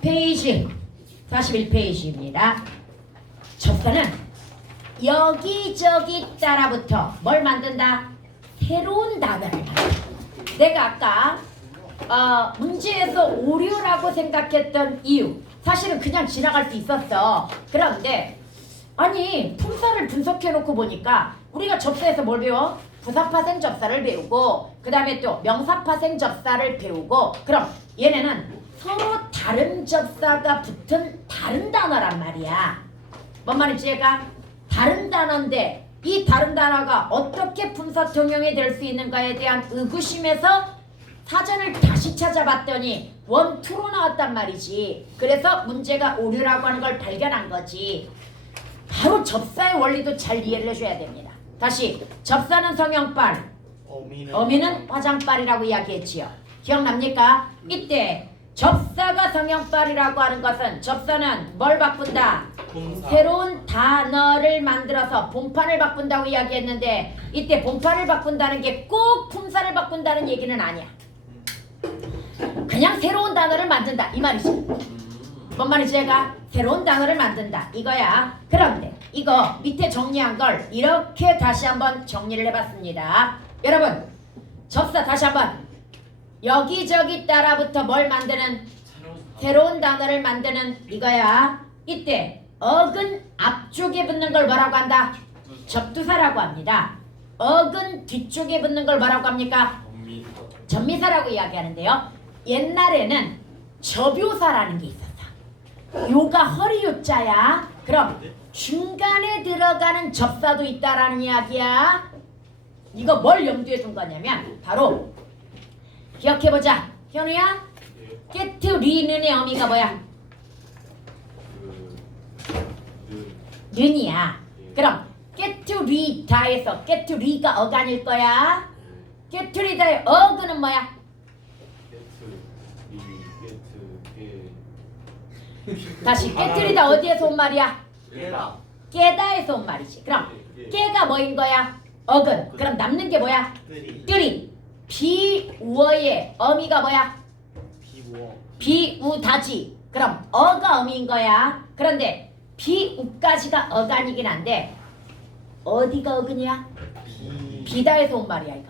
페이지 41페이지입니다. 접사는 여기저기 따라붙어 뭘 만든다? 새로운 단어를 만든다. 내가 아까 문제에서 오류라고 생각했던 이유 사실은 그냥 지나갈 수 있었어. 그런데 아니 품사를 분석해놓고 보니까 우리가 접사에서 뭘 배워? 부사파생 접사를 배우고 그 다음에 또 명사파생 접사를 배우고 그럼 얘네는 서로 다른 접사가 붙은 다른 단어란 말이야. 뭔 말인지 얘가 다른 단어인데 이 다른 단어가 어떻게 품사 통용이 될 수 있는가에 대한 의구심에서 사전을 다시 찾아봤더니 원투로 나왔단 말이지. 그래서 문제가 오류라고 하는 걸 발견한 거지. 바로 접사의 원리도 잘 이해를 해줘야 됩니다. 다시 접사는 성형빨, 어미는 화장빨이라고 이야기했지요. 기억납니까? 이때 접사가 성형빨이라고 하는 것은 접사는 뭘 바꾼다? 품사. 새로운 단어를 만들어서 본판을 바꾼다고 이야기했는데 이때 본판을 바꾼다는 게 꼭 품사를 바꾼다는 얘기는 아니야. 그냥 새로운 단어를 만든다 이 말이지. 뭔 말인지 제가 새로운 단어를 만든다 이거야. 그런데 이거 밑에 정리한 걸 이렇게 다시 한번 정리를 해봤습니다. 여러분 접사 다시 한번 여기저기 따라붙어 뭘 만드는 새로운 단어를 만드는 이거야. 이때 어근 앞쪽에 붙는 걸 뭐라고 한다? 접두사라고 합니다. 어근 뒤쪽에 붙는 걸 뭐라고 합니까? 전미사라고 이야기하는데요. 옛날에는 접요사라는 게 있었어. 요가 허리 요자야. 그럼 중간에 들어가는 접사도 있다라는 이야기야. 이거 뭘 염두에 둔 거냐면 바로 기억해보자. 현우야 깨트리는의 어미가 뭐야? 른이야. 그럼 깨트리다에서 깨트리가 어간일 거야. 깨트리다의 어근은 뭐야? 다시 깨트리다 어디에서 온 말이야? 깨다에서 온 말이지. 그럼 깨가 뭐인 거야? 어근. 그럼 남는 게 뭐야? 뜨리. 비우어의 어미가 뭐야? 비우다지. 그럼 어가 어미인 거야. 그런데 비우까지가 어간이긴 한데 어디가 어근이야? 비다에서 온 말이야 이거.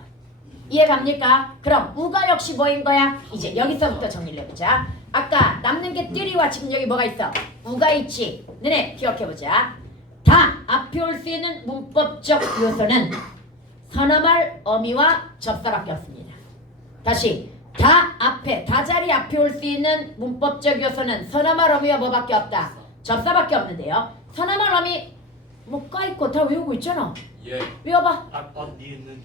이해갑니까? 그럼 우가 역시 뭐인 거야? 이제 여기서부터 정리를 해보자. 아까 남는 게 띠리와 지금 여기 뭐가 있어? 우가 있지. 너네 기억해보자. 다 앞에 올 수 있는 문법적 요소는 선어말 어미와 접사밖에 없습니다. 다시 다 앞에 다 자리 앞에 올 수 있는 문법적 요소는 선어말 어미와 뭐밖에 없다. 접사밖에 없는데요. 선어말 어미 뭐 까있고 다 외우고 있잖아. 예. 외워봐. 아빠 니는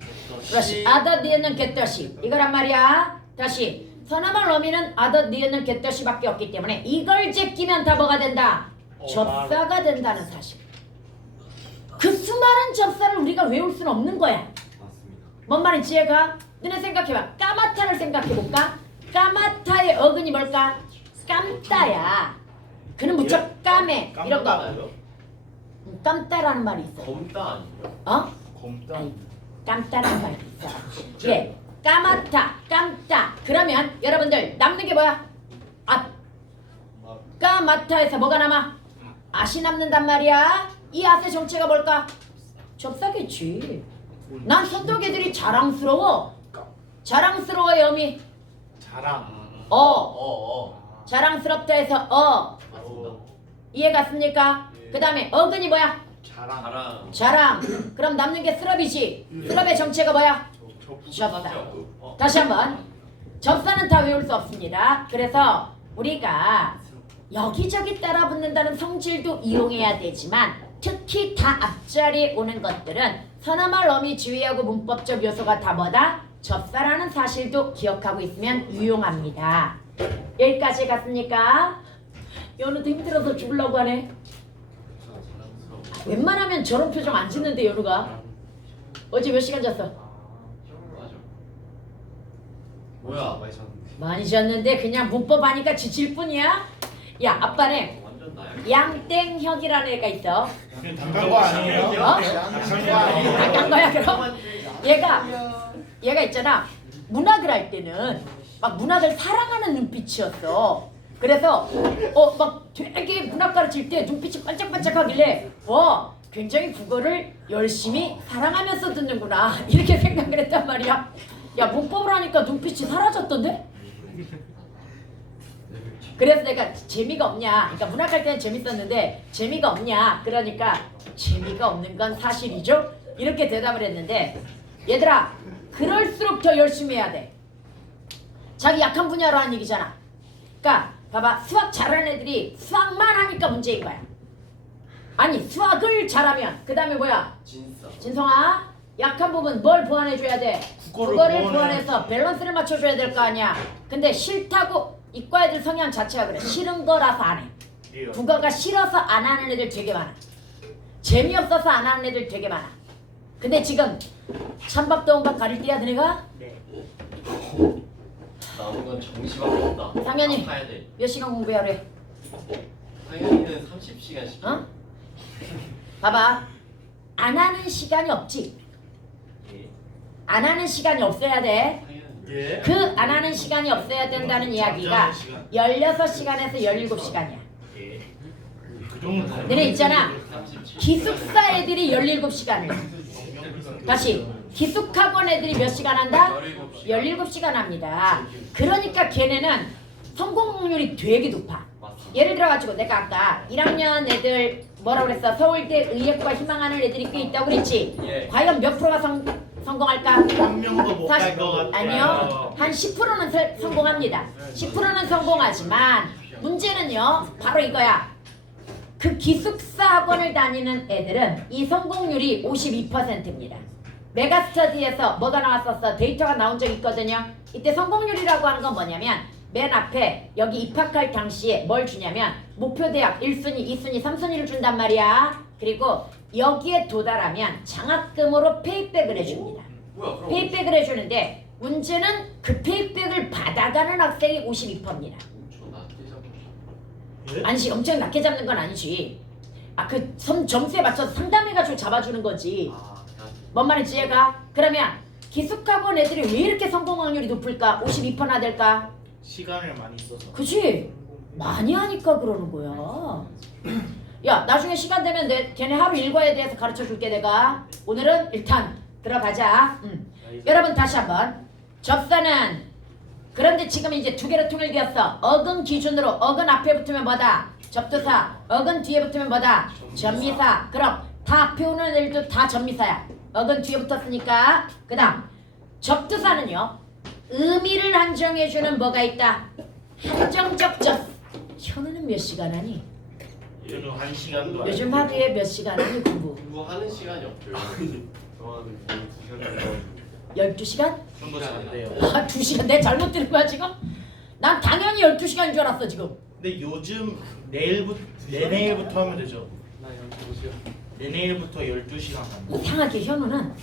그렇지. 아더 니은 겟더시 이거란 말이야. 다시 선어말 어미는 아더 니은 겟더시밖에 없기 때문에 이걸 제끼면 다 뭐가 된다? 접사가 된다는 사실. 그 수많은 접사를 우리가 외울 수는 없는 거야. 맞습니다. 뭔 말인지 얘가? 너네 생각해봐. 까마타를 생각해볼까? 까마타의 어근이 뭘까? 깜따야. 그는 무척 까매. 이런 거. 깜따라는 말이 있어. 검따 아니에요? 어? 검따. 아니, 깜따라는 말이 있어. 예, 까마타, 깜따. 그러면 여러분들 남는 게 뭐야? 앞. 까마타에서 뭐가 남아? 앗이 남는단 말이야. 이 앗의 정체가 뭘까? 접사겠지. 난 손톱애들이 자랑스러워. 자랑스러워의 어미. 자랑. 자랑스럽다 해서 맞습니다. 이해 갔습니까? 그 다음에 어근이 뭐야? 자랑. 자랑. 그럼 남는 게 스럽이지. 스럽의 정체가 뭐야? 접사. 다시 한번. 접사는 다 외울 수 없습니다. 그래서 우리가 여기저기 따라 붙는다는 성질도 이용해야 되지만 특히 다 앞자리에 오는 것들은 선어말 어미 주의하고 문법적 요소가 다 뭐다? 접사라는 사실도 기억하고 있으면 유용합니다. 여기까지 갔습니까? 연우도 힘들어서 죽으려고 하네. 웬만하면 저런 표정 안 짓는데 연우가. 어제 몇 시간 잤어? 뭐야? 많이 잤는데 그냥 문법 하니까 지칠 뿐이야? 야 아빠는 완전 나야. 양땡혁이라는 애가 있어. 단거 아니에요? 어? 안 간 거야 그럼? 얘가 얘가 있잖아. 문학을 할 때는 막 문학을 사랑하는 눈빛이었어. 그래서 막 되게 문학 가르칠 때 눈빛이 반짝반짝하길래 굉장히 국어를 열심히 사랑하면서 듣는구나 이렇게 생각을 했단 말이야. 야, 문법을 하니까 눈빛이 사라졌던데? 그래서 내가 재미가 없냐, 그러니까 문학할 때는 재밌었는데 재미가 없냐, 그러니까 재미가 없는 건 사실이죠? 이렇게 대답을 했는데, 얘들아 그럴수록 더 열심히 해야 돼. 자기 약한 분야로 하는 얘기잖아. 그러니까 봐봐, 수학 잘하는 애들이 수학만 하니까 문제인 거야. 아니, 수학을 잘하면 그 다음에 뭐야? 진성아, 약한 부분 뭘 보완해줘야 돼? 국어를 보완해서 밸런스를 맞춰줘야 될 거 아니야. 근데 싫다고, 이과 애들 성향 자체가 그래. 싫은 거라서 안 해. 국어가 싫어서 안 하는 애들 되게 많아. 재미없어서 안 하는 애들 되게 많아. 근데 지금 찬밥 더운 밥 가릴 때야 너네가? 네. 남은 건 정시밖에 없다. 상현이 파야 돼. 몇 시간 공부하래? 상현이는 30시간씩. 어? 봐봐, 안 하는 시간이 없지. 예. 안 하는 시간이 없어야 돼. 상현. 예. 그 안 하는 시간이 없어야 된다는 이야기가 16시간에서 17시간이야. 예. 그 정도 다. 너네 있잖아, 37. 기숙사 애들이 17시간을, 다시 기숙학원 애들이 몇 시간 한다? 17시간 합니다. 그러니까 걔네는 성공률이 되게 높아. 맞습니다. 예를 들어가지고 내가 아까 1학년 애들 뭐라고 그랬어? 서울대 의예과 희망하는 애들이 꽤 있다고 그랬지? 예. 과연 몇 프로가 성공할까? 한 명도 못 갈 것 같아요. 아니요, 한 10%는 성공합니다. 10%는 성공하지만 문제는요 바로 이거야. 그 기숙사 학원을 다니는 애들은 이 성공률이 52%입니다. 메가스터디에서 뭐가 나왔었어? 데이터가 나온 적이 있거든요. 이때 성공률이라고 하는 건 뭐냐면 맨 앞에 여기 입학할 당시에 뭘 주냐면 목표 대학 1순위, 2순위, 3순위를 준단 말이야. 그리고 여기에 도달하면 장학금으로 페이백을 해줍니다. 뭐야? 그럼 페이백을 해주는데 문제는 그 페이백을 받아가는 학생이 52%입니다. 저 낮게 잡으셔. 예? 아니지, 엄청 낮게 잡는 건 아니지. 그 점수에 맞춰서 상담해가지고 잡아주는 거지. 뭔 말인지 이해가? 그러면 기숙학원 애들이 왜 이렇게 성공 확률이 높을까? 52%나 될까? 시간을 많이 써서. 그치? 많이 하니까 그러는 거야. 야, 나중에 시간 되면 걔네 하루 일과에 대해서 가르쳐 줄게 내가. 오늘은 일단 들어가자. 여러분 다시 한번. 접사는, 그런데 지금 이제 두 개로 통일되었어. 어근 기준으로 어근 앞에 붙으면 뭐다? 접두사. 어근 뒤에 붙으면 뭐다? 전미사. 그럼 다 앞에 오는 애들도 다 전미사야. 어근 뒤에 붙었으니까. 그 다음 접두사는요, 의미를 한정해주는 뭐가 있다? 한정적 접. 현우는 몇 시간 하니? 저는 1시간도 안. 요즘 하루에 몇 시간 하니 공부? 공부하는 시간이 없어요. 저는 2시간 12시간? 좀더 잔대요. 2시간? 내가 잘못 들은 거야 지금? 난 당연히 12시간인 줄 알았어 지금. 근데 요즘 내내일부터 하면 되죠. 내내일부터 12시간 간다. 이상하게 현우는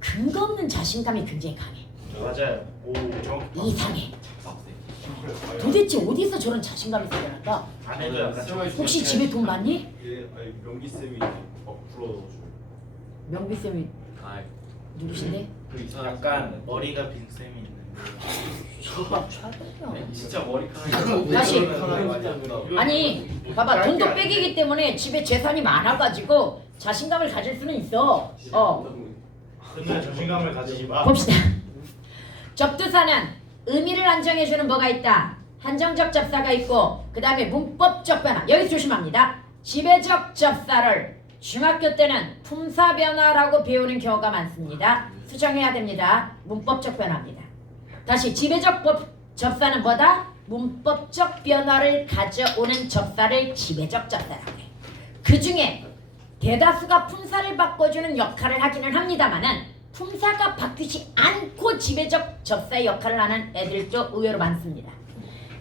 근거 없는 자신감이 굉장히 강해. 맞아요. 오, 정확히. 이상해. 빡세. 도대체 어디서 저런 자신감이 생겨날까? 안 해도 약간 좀. 혹시 집에 돈 많니? 예, 아니 명기 쌤이 불러줘. 명비쌤이 아, 누구신데? 그 이상한 약간 머리가 빈 쌤이 있는데. 최악이야. 진짜 머리카락이 다시. 많이 아니 봐봐, 돈도 빼기기 때문에 집에 재산이 많아가지고 자신감을 가질 수는 있어. 근데 자신감을 가지지 마. 봅시다. 접두사는 의미를 한정해주는 뭐가 있다? 한정적 접사가 있고 그 다음에 문법적 변화. 여기 조심합니다. 지배적 접사를 중학교 때는 품사 변화라고 배우는 경우가 많습니다. 수정해야 됩니다. 문법적 변화입니다. 다시 지배적 접사는 뭐다? 문법적 변화를 가져오는 접사를 지배적 접사라고 해. 그 중에 대다수가 품사를 바꿔주는 역할을 하기는 합니다만은 품사가 바뀌지 않고 지배적 접사의 역할을 하는 애들도 의외로 많습니다.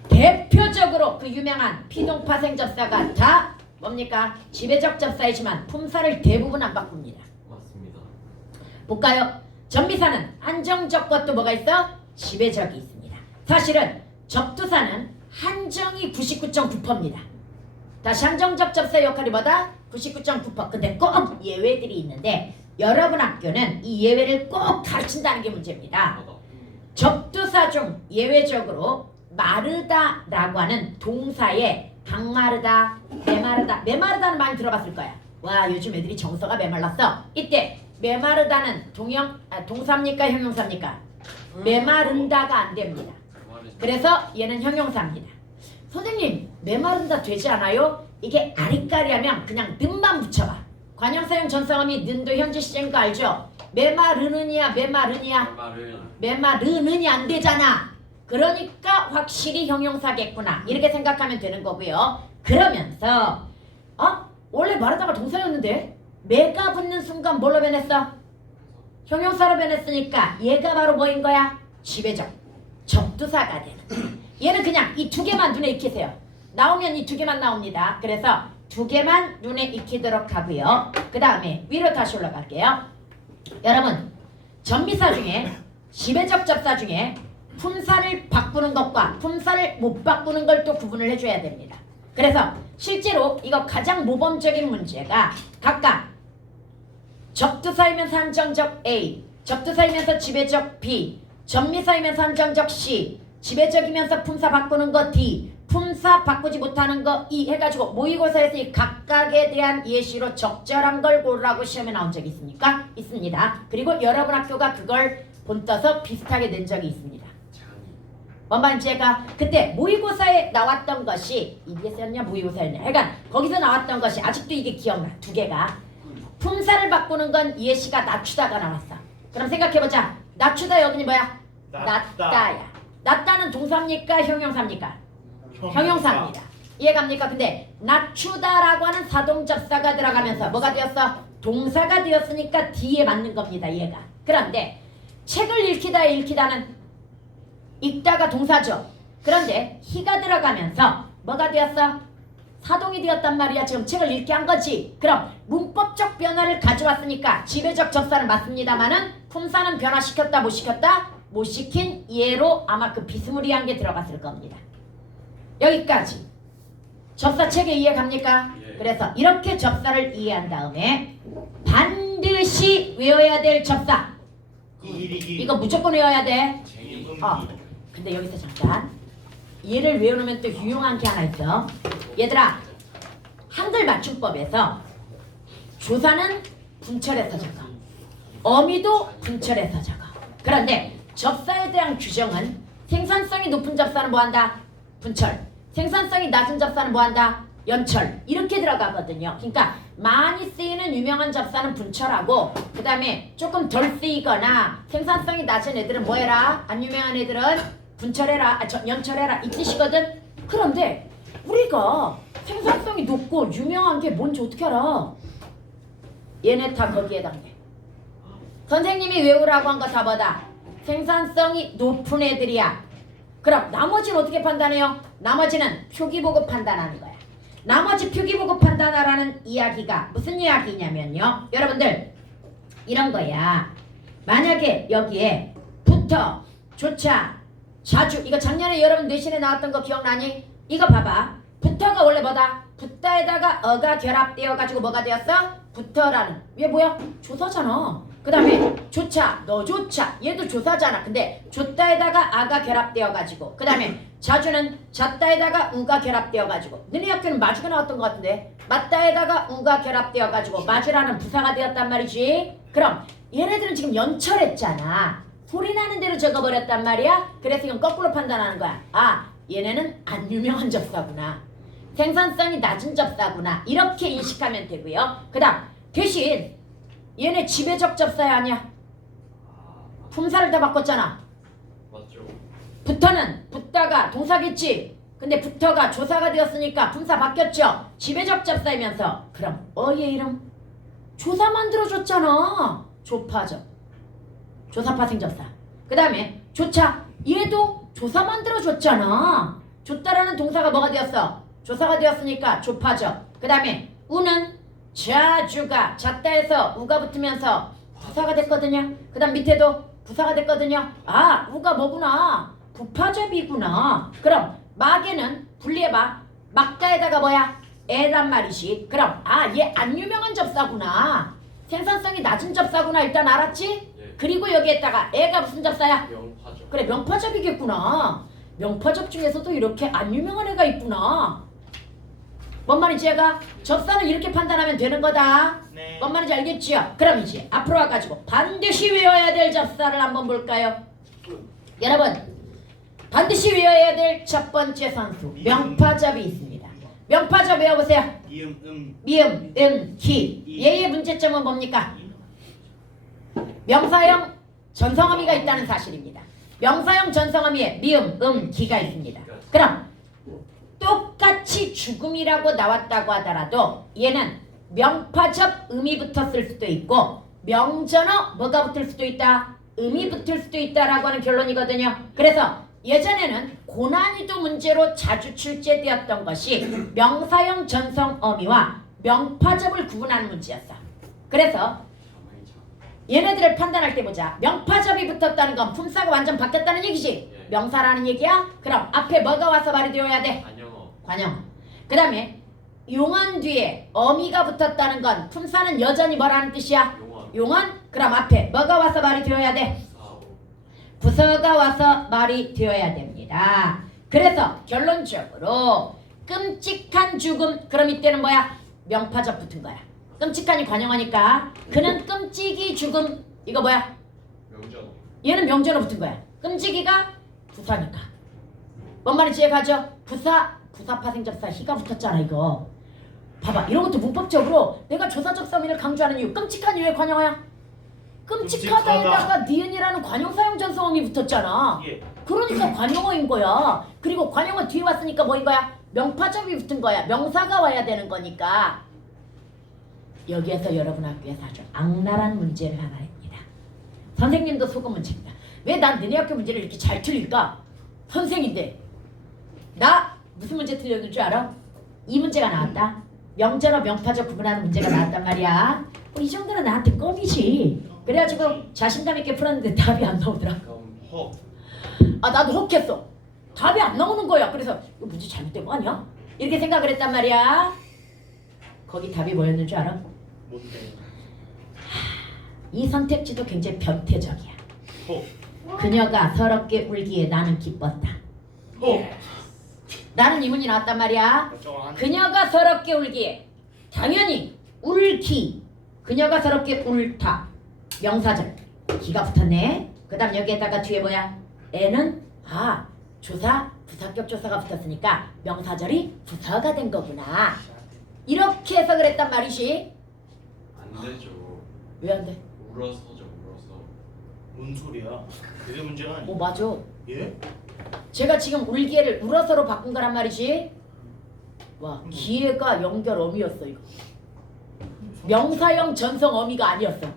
대표적으로 그 유명한 피동파생 접사가 다 뭡니까? 지배적 접사이지만 품사를 대부분 안 바꿉니다. 맞습니다. 볼까요? 전미사는 한정적 것도 뭐가 있어? 지배적이 있습니다. 사실은 접두사는 한정이 99.9%입니다. 다시 한정적 접사의 역할이 뭐다? 99.9%. 근데 꼭 예외들이 있는데 여러분 학교는 이 예외를 꼭 가르친다는 게 문제입니다. 접두사 중 예외적으로 마르다라고 하는 동사에 강마르다, 메마르다는 많이 들어봤을 거야. 와, 요즘 애들이 정서가 메말랐어. 이때 메마르다는 동사입니까 형용사입니까? 메마른다가 안 됩니다. 그래서 얘는 형용사입니다. 선생님, 메마른다 되지 않아요? 이게 아리까리하면 그냥 는만 붙여봐. 관형사형 전사함이 는도 현재 시제인 거 알죠? 메마르느냐 메마르느냐 안 되잖아. 그러니까 확실히 형용사겠구나 이렇게 생각하면 되는 거고요. 그러면서 원래 마르다가 동사였는데 메가 붙는 순간 뭘로 변했어? 형용사로 변했으니까 얘가 바로 뭐인 거야? 지배적 접두사가 되는. 얘는 그냥 이 두 개만 눈에 익히세요. 나오면 이 두 개만 나옵니다. 그래서 두 개만 눈에 익히도록 하고요. 그 다음에 위로 다시 올라갈게요. 여러분, 전미사 중에 지배적 접사 중에 품사를 바꾸는 것과 품사를 못 바꾸는 걸 또 구분을 해줘야 됩니다. 그래서 실제로 이거 가장 모범적인 문제가 각각 접두사이면서 한정적 A, 접두사이면서 지배적 B, 전미사이면서 한정적 C, 지배적이면서 품사 바꾸는 거 D, 품사 바꾸지 못하는 거 E 해가지고 모의고사에서 이 각각에 대한 예시로 적절한 걸 고르라고 시험에 나온 적이 있습니까? 있습니다. 그리고 여러분 학교가 그걸 본떠서 비슷하게 낸 적이 있습니다. 원반 제가 그때 모의고사에 나왔던 것이 EBS였냐 모의고사였냐 하여간 거기서 나왔던 것이 아직도 이게 기억나. 두 개가 품사를 바꾸는 건 예시가 낮추다가 나왔어. 그럼 생각해보자. 낮추다 여기는 뭐야? 낮다야. 낮다는 동사입니까? 형용사입니까? 형용사입니다. 이해갑니까? 근데 낮추다라고 하는 사동접사가 들어가면서 뭐가 되었어? 동사가 되었으니까 D에 맞는 겁니다. 얘가. 그런데 책을 읽히다는 읽다가 동사죠. 그런데 히가 들어가면서 뭐가 되었어? 사동이 되었단 말이야. 지금 책을 읽게 한 거지. 그럼 문법적 변화를 가져왔으니까 지배적 접사는 맞습니다만은 품사는 변화시켰다 못 시켰다? 못 시킨 예로 아마 그 비스무리한 게 들어갔을 겁니다. 여기까지 접사 체계 이해 갑니까? 예. 그래서 이렇게 접사를 이해한 다음에 반드시 외워야 될 접사 이거 무조건 외워야 돼. 근데 여기서 잠깐 얘를 외워놓으면 또 유용한 게 하나 있어. 얘들아, 한글 맞춤법에서 조사는 분철해서 적어, 어미도 분철해서 적어. 그런데 접사에 대한 규정은 생산성이 높은 접사는 뭐한다? 분철. 생산성이 낮은 접사는 뭐한다? 연철. 이렇게 들어가거든요. 그러니까 많이 쓰이는 유명한 접사는 분철하고 그 다음에 조금 덜 쓰이거나 생산성이 낮은 애들은 뭐해라? 안 유명한 애들은 분철해라, 연철해라 이 뜻이거든. 그런데 우리가 생산성이 높고 유명한 게 뭔지 어떻게 알아? 얘네 다 거기에 담겨. 선생님이 외우라고 한 거 다 뭐다? 생산성이 높은 애들이야. 그럼 나머지는 어떻게 판단해요? 나머지는 표기 보고 판단하는 거야. 나머지 표기 보고 판단하라는 이야기가 무슨 이야기냐면요. 여러분들 이런 거야. 만약에 여기에 부터, 조차, 자주 이거 작년에 여러분 뇌신에 나왔던 거 기억나니? 이거 봐봐. 부터가 원래 뭐다? 붓다에다가 어가 결합되어 가지고 뭐가 되었어? 부터라는 얘 뭐야? 조사잖아. 그 다음에 조차, 너조차 얘도 조사잖아. 근데 조다에다가 아가 결합되어 가지고 그 다음에 자주는 잣다에다가 우가 결합되어 가지고 너네 학교는 마주가 나왔던 것 같은데 맞다에다가 우가 결합되어 가지고 마주라는 부사가 되었단 말이지. 그럼 얘네들은 지금 연철했잖아. 소리 나는 대로 적어버렸단 말이야. 그래서 이건 거꾸로 판단하는 거야. 아, 얘네는 안 유명한 접사구나. 생산성이 낮은 접사구나. 이렇게 인식하면 되고요. 그 다음 대신 얘네 지배적 접사야 아니야? 품사를 다 바꿨잖아. 맞죠. 부터는 붙다가 동사겠지. 근데 부터가 조사가 되었으니까 품사 바뀌었죠. 지배적 접사이면서 그럼 얘 이름 조사 만들어줬잖아. 조파적 조사파생 접사. 그 다음에 조차 얘도 조사 만들어줬잖아. 줬다라는 동사가 뭐가 되었어? 조사가 되었으니까 조파적. 그 다음에 우는 자주가 잣다에서 우가 붙으면서 부사가 됐거든요. 그 다음 밑에도 부사가 됐거든요. 아, 우가 뭐구나? 부파접이구나. 그럼 막에는 분리해봐. 막다에다가 뭐야? 애란 말이지. 그럼 얘 안 유명한 접사구나. 생산성이 낮은 접사구나 일단 알았지? 예. 그리고 여기에다가 애가 무슨 접사야? 명파죠. 그래 명파접이겠구나. 명파접 중에서도 이렇게 안 유명한 애가 있구나. 뭔 말인지 얘가 접사는 이렇게 판단하면 되는 거다. 네. 뭔 말인지 알겠지요? 그럼 이제 앞으로 와가지고 반드시 외워야 될 접사를 한번 볼까요? 여러분 반드시 외워야 될 첫 번째 선수 명파접이 있습니다. 명파접 외워보세요. 이음 미음, 기. 얘의 문제점은 뭡니까? 명사형 전성어미가 있다는 사실입니다. 명사형 전성어미에 미음, 기가 있습니다. 그럼 똑같이 죽음이라고 나왔다고 하더라도 얘는 명파접 음이 붙었을 수도 있고 명전어 뭐가 붙을 수도 있다? 음이 붙을 수도 있다라고 하는 결론이거든요. 그래서 예전에는 고난이도 문제로 자주 출제되었던 것이 명사형 전성어미와 명파접을 구분하는 문제였어. 그래서 얘네들을 판단할 때 보자. 명파접이 붙었다는 건 품사가 완전 바뀌었다는 얘기지. 예. 명사라는 얘기야. 그럼 앞에 뭐가 와서 말이 되어야 돼? 관영어. 관영. 그 다음에 용언 뒤에 어미가 붙었다는 건 품사는 여전히 뭐라는 뜻이야? 용언. 용언? 그럼 앞에 뭐가 와서 말이 되어야 돼? 사오. 부서가 와서 말이 되어야 됩니다. 그래서 결론적으로 끔찍한 죽음. 그럼 이때는 뭐야? 명파접 붙은 거야. 끔찍한이 관용하니까 그는 끔찍이 죽음. 이거 뭐야? 명전. 얘는 명전어 붙은 거야. 끔찍이가 부사니까. 뭔 말인지 이해가죠? 부사파생접사 희가 붙었잖아 이거. 봐봐 이런 것도 문법적으로 내가 조사적 성의를 강조하는 이유. 끔찍한 이유의 관용어야. 끔찍하다에다가 니은이라는 관용사용 전성음이 붙었잖아. 예. 그러니까 관용어인 거야. 그리고 관용어 뒤에 왔으니까 뭐인 거야? 명파접이 붙은 거야. 명사가 와야 되는 거니까. 여기에서 여러분 학교에서 아주 악랄한 문제를 하나 냅니다. 선생님도 속은 문제입니다. 왜 난 너네 학교 문제를 이렇게 잘 틀릴까? 선생인데 나 무슨 문제 틀렸는 줄 알아? 이 문제가 나왔다. 명전어 명파적 구분하는 문제가 나왔단 말이야. 이 정도는 나한테 껌이지. 그래가지고 자신감 있게 풀었는데 답이 안 나오더라. 그럼 허 아 나도 혹했어. 답이 안 나오는 거야. 그래서 이거 문제 잘못된 거 아니야? 이렇게 생각을 했단 말이야. 거기 답이 뭐였는 줄 알아? 뭔데? 이 선택지도 굉장히 변태적이야. 허 그녀가 서럽게 울기에 나는 기뻤다. 허. 나는 이 문이 나왔단 말이야. 멀쩡한. 그녀가 서럽게 울기에 당연히 울기. 그녀가 서럽게 울다. 명사절. 기가 붙었네. 그 다음 여기에다가 뒤에 뭐야? 애는 조사 부사격 조사가 붙었으니까 명사절이 부사가 된 거구나. 이렇게 해서 그랬단 말이지. 안 되죠. 왜 안 돼? 울어서죠. 울어서. 뭔 소리야? 그게 문제가 아니야. 맞아. 예? 제가 지금 울기에를 울어서로 바꾼 거란 말이지. 와 기회가 연결 어미였어 이거. 명사형 전성 어미가 아니었어.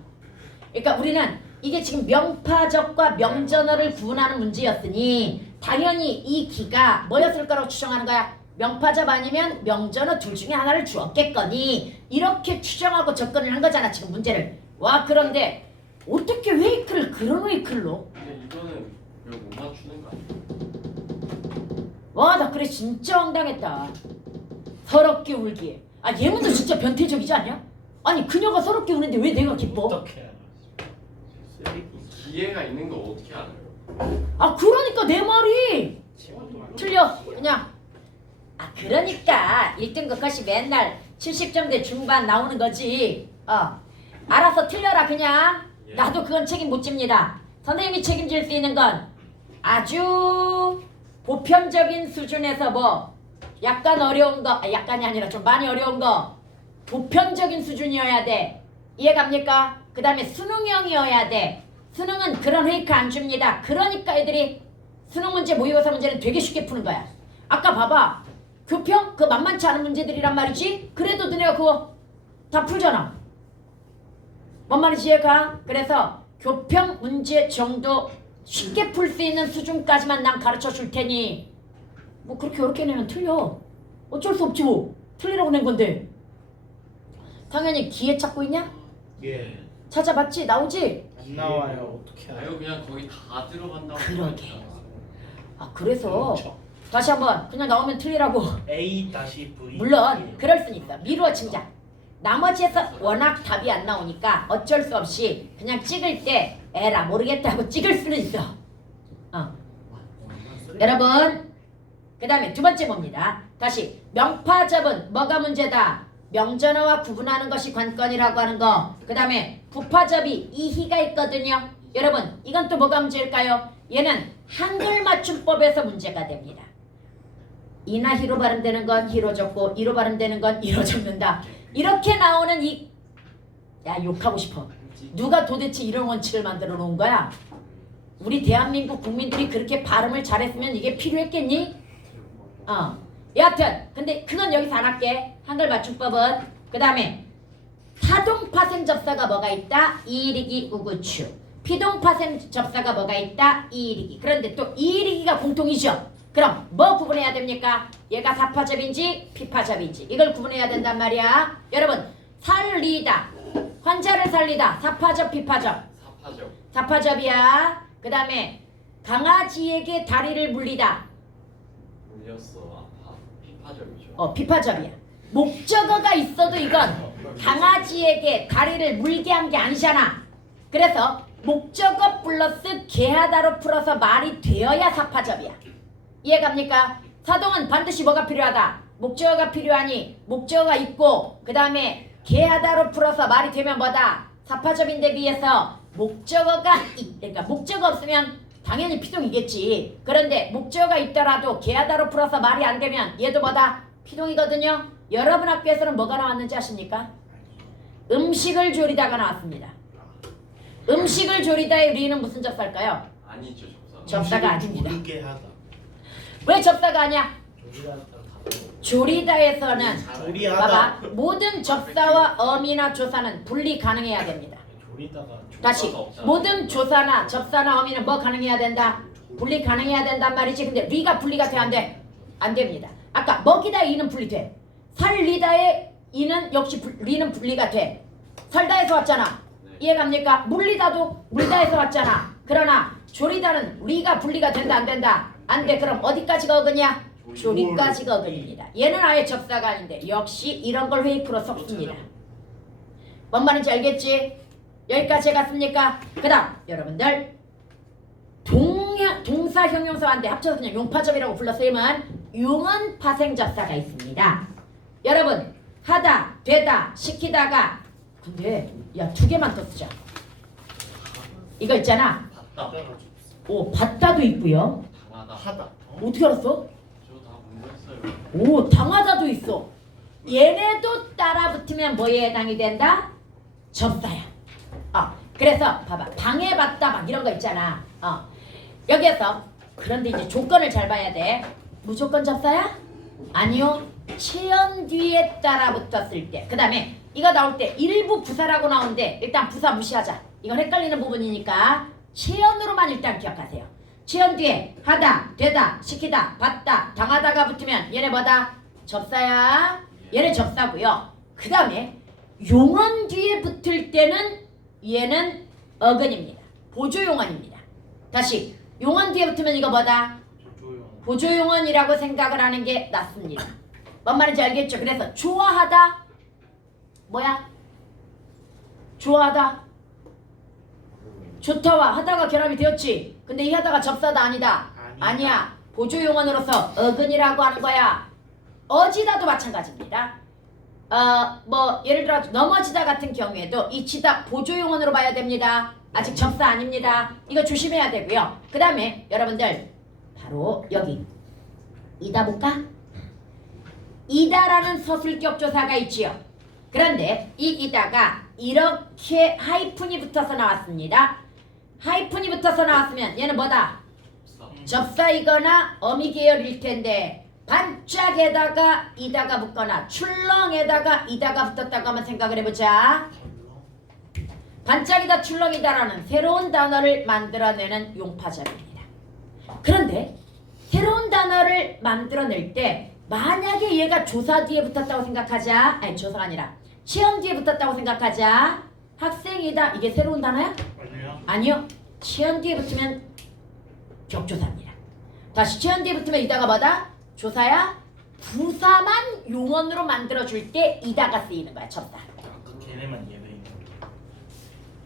그러니까 우리는 이게 지금 명파적과 명전어를 구분하는 문제였으니 당연히 이 기가 뭐였을 거라고 추정하는 거야. 명파적 아니면 명전어 둘 중에 하나를 주었겠거니 이렇게 추정하고 접근을 한 거잖아 지금 문제를. 와 그런데 어떻게 웨이크를 그런 웨이크로? 근데 이거는 왜 못 맞추는 거 아니에요? 와 나 그래 진짜 황당했다. 서럽게 울기에. 예문도 진짜 변태적이지 않냐? 아니 그녀가 서럽게 우는데 왜 내가 기뻐? 어떻게 알아? 기회가 있는 거 어떻게 알아요? 그러니까 내 말이 제목도 안 틀려 그냥. 그러니까 1등급 컷이 맨날 70점대 중반 나오는 거지. 알아서 틀려라 그냥. 예. 나도 그건 책임 못 집니다. 선생님이 책임질 수 있는 건 아주 보편적인 수준에서 뭐 약간 어려운 거, 약간이 아니라 좀 많이 어려운 거 보편적인 수준이어야 돼. 이해갑니까? 그 다음에 수능형이어야 돼. 수능은 그런 회의크 안 줍니다. 그러니까 애들이 수능 문제 모의고사 문제는 되게 쉽게 푸는 거야. 아까 봐봐. 교평? 그 만만치 않은 문제들이란 말이지. 그래도 너네가 그거 다 풀잖아. 뭔 말인지 이해가? 그래서 교평 문제 정도 쉽게 풀 수 있는 수준까지만 난 가르쳐 줄 테니 뭐 그렇게 어렵게 내면 틀려. 어쩔 수 없지 뭐. 틀리라고 낸 건데. 당연히 기회 찾고 있냐? 예. 찾아봤지? 나오지? 안 나와요. 어떻게 알아요? 아유 그냥 거기 다 들어간다고. 그러게. 그래서 그렇죠. 다시 한번 그냥 나오면 틀리라고. A-V 물론 그럴 순 있어. 미루어 짐작. 나머지에서 워낙 답이 안 나오니까 어쩔 수 없이 그냥 찍을 때 에라 모르겠다 하고 찍을 수는 있어. 여러분 그 다음에 두 번째 봅니다. 다시 명파접은 뭐가 문제다? 명전어와 구분하는 것이 관건이라고 하는 거. 그 다음에 부파접이 이희가 있거든요. 여러분 이건 또 뭐가 문제일까요? 얘는 한글 맞춤법에서 문제가 됩니다. 이나 히로 발음되는 건 히로 적고 이로 발음되는 건 이로 적는다. 이렇게 나오는 이 야 욕하고 싶어. 누가 도대체 이런 원칙을 만들어 놓은 거야? 우리 대한민국 국민들이 그렇게 발음을 잘했으면 이게 필요했겠니? 여하튼 근데 그건 여기서 안 할게. 한글 맞춤법은. 그 다음에 타동파생 접사가 뭐가 있다? 이리기 우구추. 피동파생 접사가 뭐가 있다? 이리기. 그런데 또 이리기가 공통이죠. 그럼 뭐 구분해야 됩니까? 얘가 사파접인지 피파접인지 이걸 구분해야 된단 말이야. 여러분 살리다 환자를 살리다 사파접 피파접. 사파죠. 사파접이야. 그 다음에 강아지에게 다리를 물리다 물렸어. 아파. 피파점이죠. 피파접이야. 목적어가 있어도 이건 강아지에게 다리를 물게 한 게 아니잖아. 그래서 목적어 플러스 개하다로 풀어서 말이 되어야 사파접이야. 이해갑니까? 사동은 반드시 뭐가 필요하다? 목적어가 필요하니 목적어가 있고 그 다음에 개하다로 풀어서 말이 되면 뭐다? 사파접인데 비해서 목적어가 그러니까 목적어 없으면 당연히 피동이겠지. 그런데 목적어가 있더라도 개하다로 풀어서 말이 안 되면 얘도 뭐다? 피동이거든요. 여러분 학교에서는 뭐가 나왔는지 아십니까? 음식을 조리다가 나왔습니다. 음식을 조리다의 리는 무슨 접사일까요? 아니죠 접사. 접사가 아닙니다. 모르게 하다. 왜 접사가 아니야? 조리다에서는 조리하다. 봐봐 모든 접사와 어미나 조사는 분리 가능해야 됩니다. 조리다가 다시 없잖아. 모든 조사나 접사나 어미는 뭐 가능해야 된다? 분리 가능해야 된단 말이지. 근데 리가 분리가 돼 안 돼? 안 됩니다. 아까 먹이다의 이는 분리돼. 살리다의 이는 역시 리는 분리가 돼. 살다에서 왔잖아. 네. 이해갑니까? 물리다도 물다에서 왔잖아. 그러나 조리다는 리가 분리가 된다 안 된다? 안 돼. 그럼 어디까지가 어긋이야? 조리까지가 어긋입니다. 얘는 아예 접사가 아닌데 역시 이런 걸 회의프로 섞습니다. 뭔 말인지 알겠지? 여기까지 해갔습니까? 그 다음 여러분들 동사 형용사한테 합쳐서 그냥 용파접이라고 불렀으면 용언 파생 접사가 있습니다. 여러분 하다, 되다, 시키다가 근데 야 2개만 더 쓰자. 이거 있잖아. 봤다. 오 받다도 있고요. 당하다. 하다. 어떻게 알았어? 저다 물렸어요. 오 당하다도 있어. 얘네도 따라 붙으면 뭐에 해당이 된다? 접사야. 그래서 봐봐 방해받다 막 이런 거 있잖아. 여기에서 그런데 이제 조건을 잘 봐야 돼. 무조건 접사야? 아니요. 체연 뒤에 따라 붙었을 때. 그 다음에 이거 나올 때 일부 부사라고 나오는데 일단 부사 무시하자. 이건 헷갈리는 부분이니까 체연으로만 일단 기억하세요. 체연 뒤에 하다, 되다, 시키다, 받다, 당하다가 붙으면 얘네 뭐다? 접사야. 얘는 접사고요. 그 다음에 용언 뒤에 붙을 때는 얘는 어근입니다. 보조용언입니다. 다시 용언 뒤에 붙으면 이거 뭐다? 보조용언이라고 생각을 하는 게 낫습니다. 뭔 말인지 알겠죠? 그래서 좋아하다 뭐야? 좋아하다 좋다와 하다가 결합이 되었지. 근데 이 하다가 접사다 아니다? 아니야. 보조용언으로서 어근이라고 하는 거야. 어지다도 마찬가지입니다. 뭐 예를 들어 넘어지다 같은 경우에도 이 지다 보조용언으로 봐야 됩니다. 아직 접사 아닙니다. 이거 조심해야 되고요. 그 다음에 여러분들 바로 여기 이다 볼까? 이다라는 서술격 조사가 있지요. 그런데 이 이다가 이렇게 하이픈이 붙어서 나왔습니다. 하이픈이 붙어서 나왔으면 얘는 뭐다? 접사이거나 어미 계열일 텐데 반짝에다가 이다가 붙거나 출렁에다가 이다가 붙었다고 한번 생각을 해보자. 반짝이다 출렁이다라는 새로운 단어를 만들어내는 용파접입니다. 그런데 새로운 단어를 만들어낼 때 만약에 얘가 조사 뒤에 붙었다고 생각하자. 아니 조사가 아니라 체험 뒤에 붙었다고 생각하자. 학생이다. 이게 새로운 단어야? 아니요. 체험 뒤에 붙으면 격조사입니다. 다시 체험 뒤에 붙으면 이다가 뭐다? 조사야? 부사만 용언으로 만들어줄 때 이다가 쓰이는 거야. 접사. 걔네만 예외인 거.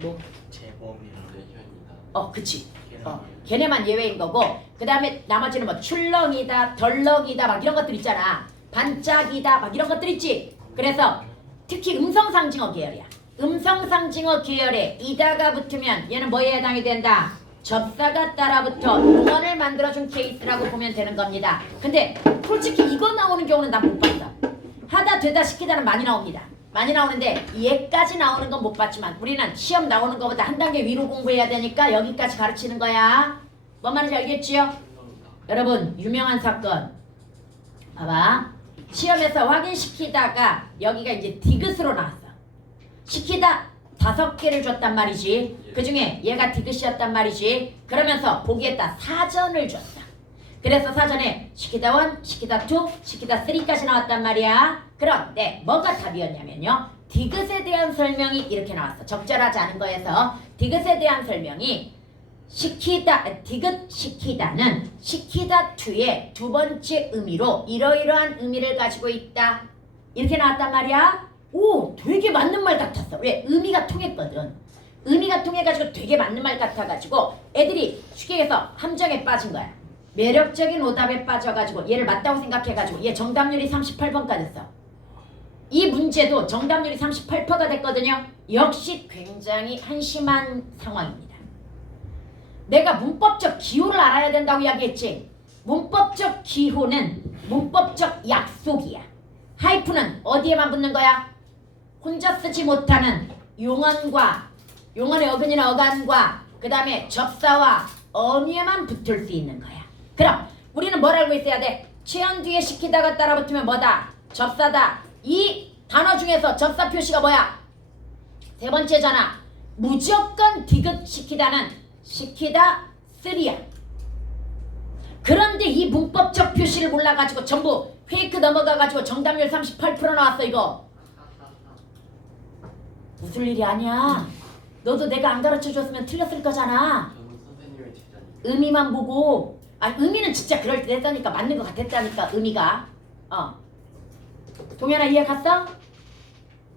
뭐? 재범이랑 내현이다. 그치. 걔네만 걔네만 예외인 거고 그 다음에 나머지는 뭐 출렁이다, 덜렁이다 막 이런 것들 있잖아. 반짝이다 막 이런 것들 있지. 그래서 특히 음성상징어 계열이야. 음성상징어 계열에 이다가 붙으면 얘는 뭐에 해당이 된다? 접사가 따라붙어 용언을 만들어준 케이스라고 보면 되는 겁니다. 근데 솔직히 이거 나오는 경우는 난 못 봤어. 하다 되다 시키다는 많이 나옵니다. 많이 나오는데 얘까지 나오는 건 못 봤지만 우리는 시험 나오는 것보다 한 단계 위로 공부해야 되니까 여기까지 가르치는 거야. 뭔 말인지 알겠지요? 여러분 유명한 사건 봐봐. 시험에서 확인시키다가 여기가 이제 디귿으로 나왔어. 시키다 5개를 줬단 말이지. 그 중에 얘가 디귿이었단 말이지. 그러면서 보기에다 사전을 줬어. 그래서 사전에 시키다 1, 시키다 2, 시키다 3까지 나왔단 말이야. 그런데 뭐가 답이었냐면요. 디귿에 대한 설명이 이렇게 나왔어. 적절하지 않은 거에서 디귿에 대한 설명이 시키다, 디귿 시키다는 시키다 2의 두 번째 의미로 이러이러한 의미를 가지고 있다. 이렇게 나왔단 말이야. 오, 되게 맞는 말 같았어. 왜? 의미가 통했거든. 의미가 통해가지고 되게 맞는 말 같아가지고 애들이 쉽게 해서 함정에 빠진 거야. 매력적인 오답에 빠져가지고 얘를 맞다고 생각해가지고 얘 정답률이 38%가 됐어. 이 문제도 정답률이 38%가 됐거든요. 역시 굉장히 한심한 상황입니다. 내가 문법적 기호를 알아야 된다고 이야기했지. 문법적 기호는 문법적 약속이야. 하이픈은 어디에만 붙는 거야? 혼자 쓰지 못하는 용언과 용언의 어근이나 어간과 그 다음에 접사와 어미에만 붙을 수 있는 거야. 그럼 우리는 뭘 알고 있어야 돼? 체언 뒤에 시키다가 따라붙으면 뭐다? 접사다. 이 단어 중에서 접사 표시가 뭐야? 세 번째잖아. 무조건 디귿 시키다는 시키다 3야. 그런데 이 문법적 표시를 몰라가지고 전부 페이크 넘어가가지고 정답률 38% 나왔어. 이거 웃을 일이 아니야. 너도 내가 안 가르쳐줬으면 틀렸을 거잖아. 저는 선생님의 제자니까. 의미만 보고. 아니 의미는 진짜 그럴듯했다니까. 맞는 것 같았다니까. 의미가. 동현아 이해 갔어?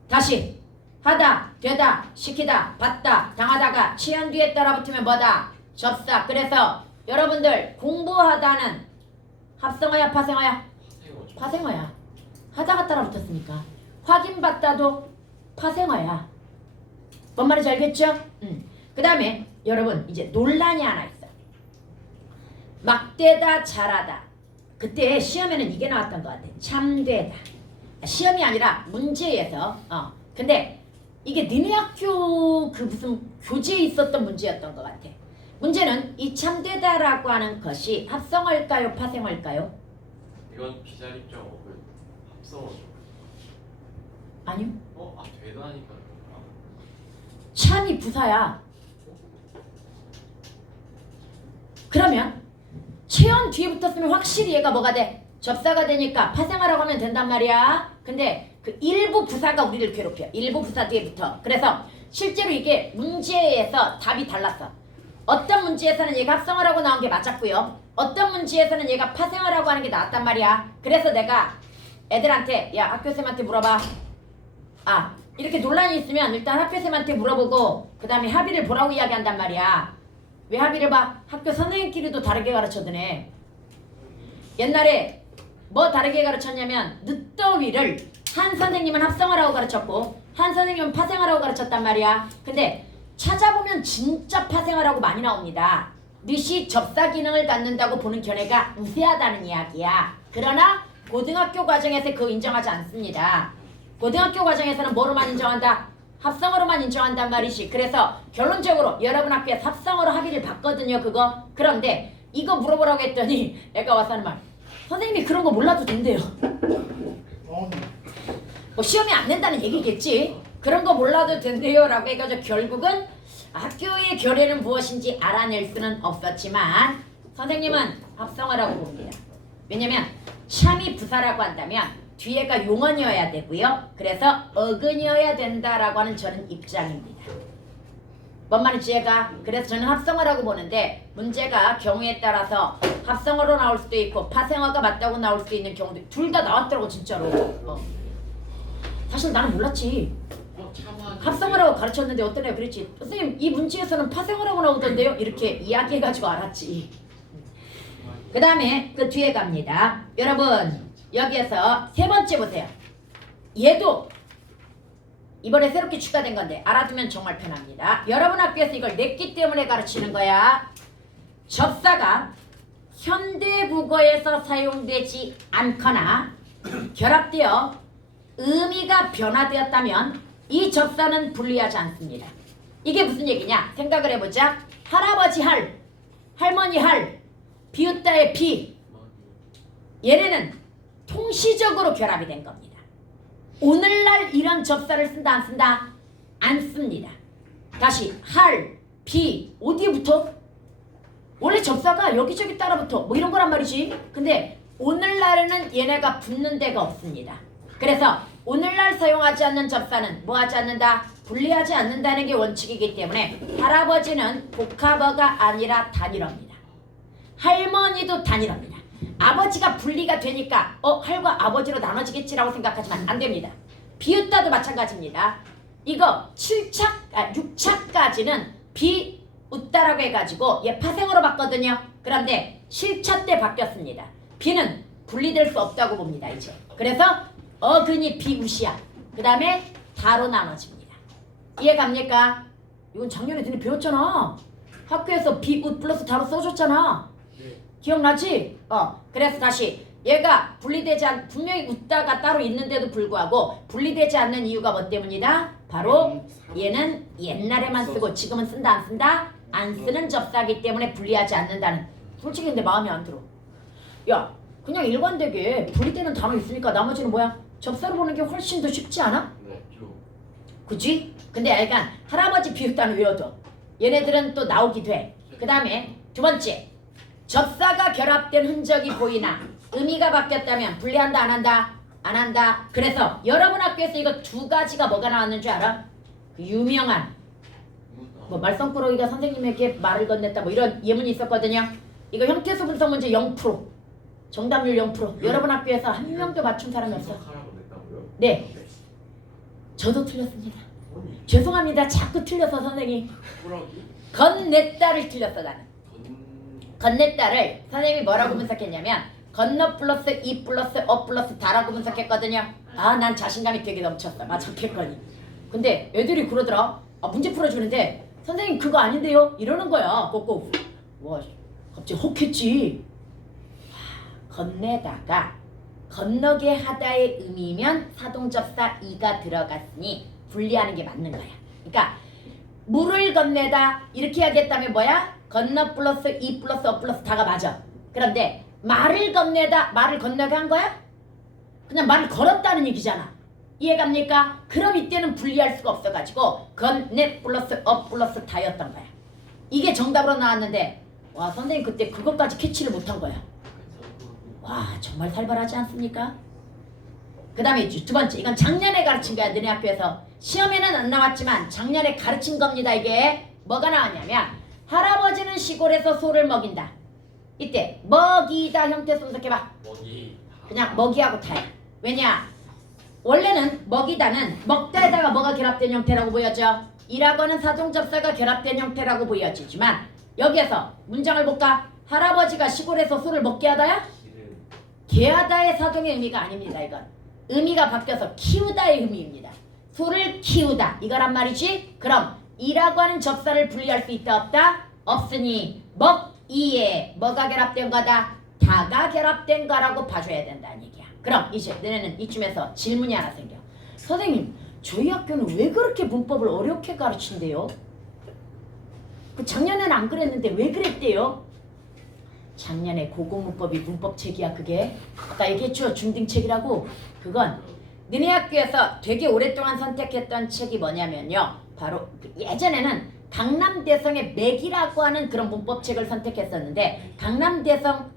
다시 하다, 되다, 시키다, 받다, 당하다가 치안 뒤에 따라붙으면 뭐다? 접사. 그래서 여러분들 공부하다는 합성어야 파생어야? 파생어죠. 파생어야. 하다가 따라붙었으니까. 확인받다도 파생어야. 뭔 말인지 알겠죠? 그 다음에 여러분 이제 논란이 하나 있어. 막되다 잘하다. 그때 시험에는 이게 나왔던 것 같아. 참되다. 시험이 아니라 문제에서 근데 이게 니네 학교 그 무슨 교재에 있었던 문제였던 것 같아. 문제는 이 참되다라고 하는 것이 합성어일까요? 파생어일까요? 이건 비자립죠. 합성어죠. 아니요. 되다니까. 참이 부사야. 그러면 체언 뒤에 붙었으면 확실히 얘가 뭐가 돼? 접사가 되니까 파생어라고 하면 된단 말이야. 근데 그 일부 부사가 우리를 괴롭혀. 일부 부사 뒤에 붙어. 그래서 실제로 이게 문제에서 답이 달랐어. 어떤 문제에서는 얘가 합성어라고 나온 게 맞았고요. 어떤 문제에서는 얘가 파생어라고 하는 게 나왔단 말이야. 그래서 내가 애들한테 야 학교쌤한테 물어봐. 이렇게 논란이 있으면 일단 학교쌤한테 물어보고 그 다음에 합의를 보라고 이야기한단 말이야. 왜 합의를 봐? 학교 선생님끼리도 다르게 가르쳐드네. 옛날에 뭐 다르게 가르쳤냐면 늦더위를 한 선생님은 합성어라고 가르쳤고 한 선생님은 파생어라고 가르쳤단 말이야. 근데 찾아보면 진짜 파생어라고 많이 나옵니다. 늦이 접사 기능을 갖는다고 보는 견해가 우세하다는 이야기야. 그러나 고등학교 과정에서 그거 인정하지 않습니다. 고등학교 과정에서는 뭐로만 인정한다? 합성어로만 인정한단 말이지. 그래서 결론적으로 여러분 학교에서 합성어로 합의를 봤거든요. 그거. 그런데 이거 물어보라고 했더니 애가 와서 하는 말. 선생님이 그런 거 몰라도 된대요. 뭐 시험에 안 낸다는 얘기겠지. 그런 거 몰라도 된대요 라고 해가지고 결국은 학교의 결례는 무엇인지 알아낼 수는 없었지만 선생님은 합성어라고 봅니다. 왜냐면 참이 부사라고 한다면 뒤에가 용언이어야 되고요. 그래서 어근이어야 된다라고 하는 저는 입장입니다. 뭔 말인지 이해가? 그래서 저는 합성어라고 보는데 문제가 경우에 따라서 합성어로 나올 수도 있고 파생어가 맞다고 나올 수도 있는 경우도 둘 다 나왔더라고 진짜로. 사실 나는 몰랐지. 참아. 합성어라고 가르쳤는데 어떤 애가 그랬지. 선생님 이 문제에서는 파생어라고 나오던데요? 이렇게 이야기해가지고 알았지. 그 다음에 그 뒤에 갑니다. 여러분 여기에서 세 번째 보세요. 얘도 이번에 새롭게 추가된 건데 알아두면 정말 편합니다. 여러분 학교에서 이걸 냈기 때문에 가르치는 거야. 접사가 현대국어에서 사용되지 않거나 결합되어 의미가 변화되었다면 이 접사는 분리하지 않습니다. 이게 무슨 얘기냐? 생각을 해보자. 할아버지 할, 할머니 할, 비웃다의 비. 얘네는 통시적으로 결합이 된 겁니다. 오늘날 이런 접사를 쓴다 안 쓴다? 안 씁니다. 다시 할, 비 어디에 붙어? 원래 접사가 여기저기 따라 붙어 뭐 이런 거란 말이지. 근데 오늘날에는 얘네가 붙는 데가 없습니다. 그래서 오늘날 사용하지 않는 접사는 뭐 하지 않는다? 분리하지 않는다는 게 원칙이기 때문에 할아버지는 복합어가 아니라 단일어입니다. 할머니도 단일어입니다. 아버지가 분리가 되니까 할과 아버지로 나눠지겠지라고 생각하지만 안 됩니다. 비웃다도 마찬가지입니다. 이거 6차까지는 비웃다라고 해가지고 얘 파생어로 봤거든요. 그런데 7차 때 바뀌었습니다. 비는 분리될 수 없다고 봅니다. 이제 그래서 어근이 비웃이야. 그 다음에 다로 나눠집니다. 이해 갑니까? 이건 작년에 너네 배웠잖아. 학교에서 비웃 플러스 다로 써줬잖아. 기억나지? 그래서 다시 얘가 분리되지 않 분명히 웃다가 따로 있는데도 불구하고 분리되지 않는 이유가 뭐 때문이다? 바로 얘는 옛날에만 쓰고 지금은 쓴다 안 쓴다? 안 쓰는 접사기 때문에 분리하지 않는다는. 솔직히 근데 마음에 안 들어. 야 그냥 일관되게 분리되는 단어 있으니까 나머지는 뭐야? 접사로 보는 게 훨씬 더 쉽지 않아? 네. 그치? 근데 약간 할아버지 비웃다는 외워둬. 얘네들은 또 나오기 돼. 그 다음에 두 번째 접사가 결합된 흔적이 보이나 의미가 바뀌었다면 분리한다 안 한다? 안 한다. 그래서 여러분 학교에서 이거 두 가지가 뭐가 나왔는 줄 알아? 그 유명한 뭐 말썽꾸러기가 선생님에게 말을 건넸다 뭐 이런 예문이 있었거든요. 이거 형태수 분석 문제 0%. 정답률 0%. 여러분 학교에서 한 명도 맞춘 사람이 없어. 하라고 냈다고요? 네. 저도 틀렸습니다. 죄송합니다. 자꾸 틀려서 선생님. 꾸러기? 건넸다를 틀렸어 나는. 건넸다를 선생님이 뭐라고 분석했냐면 건너 플러스 이 플러스 플러스 다라고 분석했거든요. 난 자신감이 되게 넘쳤어. 맞췄겠거니. 근데 애들이 그러더라. 문제 풀어주는데 선생님 그거 아닌데요? 이러는 거야. 꼭꼭. 와 갑자기 혹했지. 건네다가 건너게 하다의 의미면 사동접사 이가 들어갔으니 분리하는 게 맞는 거야. 그러니까 물을 건네다 이렇게 하겠다면 뭐야? 건너 플러스 이 플러스 플러스 다가 맞아. 그런데 말을 건네다 말을 건너게 한 거야? 그냥 말을 걸었다는 얘기잖아. 이해갑니까? 그럼 이때는 분리할 수가 없어가지고 건네 플러스 플러스 다였던 거야. 이게 정답으로 나왔는데 와 선생님 그때 그것까지 캐치를 못한 거야. 와 정말 살벌하지 않습니까? 그 다음에 두 번째 이건 작년에 가르친 거야. 너네 학교에서 시험에는 안 나왔지만 작년에 가르친 겁니다. 이게 뭐가 나왔냐면 할아버지는 시골에서 소를 먹인다. 이때 먹이다 형태 분석해봐. 먹이. 그냥 먹이하고 타야. 왜냐 원래는 먹이다는 먹다에다가 뭐가 결합된 형태라고 보여져. 이라고 하는 사동접사가 결합된 형태라고 보여지지만 여기에서 문장을 볼까? 할아버지가 시골에서 소를 먹게 하다야? 개하다의 사동의 의미가 아닙니다. 이건 의미가 바뀌어서 키우다의 의미입니다. 소를 키우다 이거란 말이지. 그럼 이라고 하는 접사를 분리할 수 있다 없다? 없으니 먹이에 뭐가 결합된 거다? 다가 결합된 거라고 봐줘야 된다는 얘기야. 그럼 이제 너네는 이쯤에서 질문이 하나 생겨. 선생님 저희 학교는 왜 그렇게 문법을 어렵게 가르친대요? 그 작년에는 안 그랬는데 왜 그랬대요? 작년에 고고문법이 문법책이야. 그게 아까 얘기했죠. 중등책이라고. 그건 너네 학교에서 되게 오랫동안 선택했던 책이 뭐냐면요 바로 예전에는 강남대성의 맥이라고 하는 그런 문법책을 선택했었는데 강남대성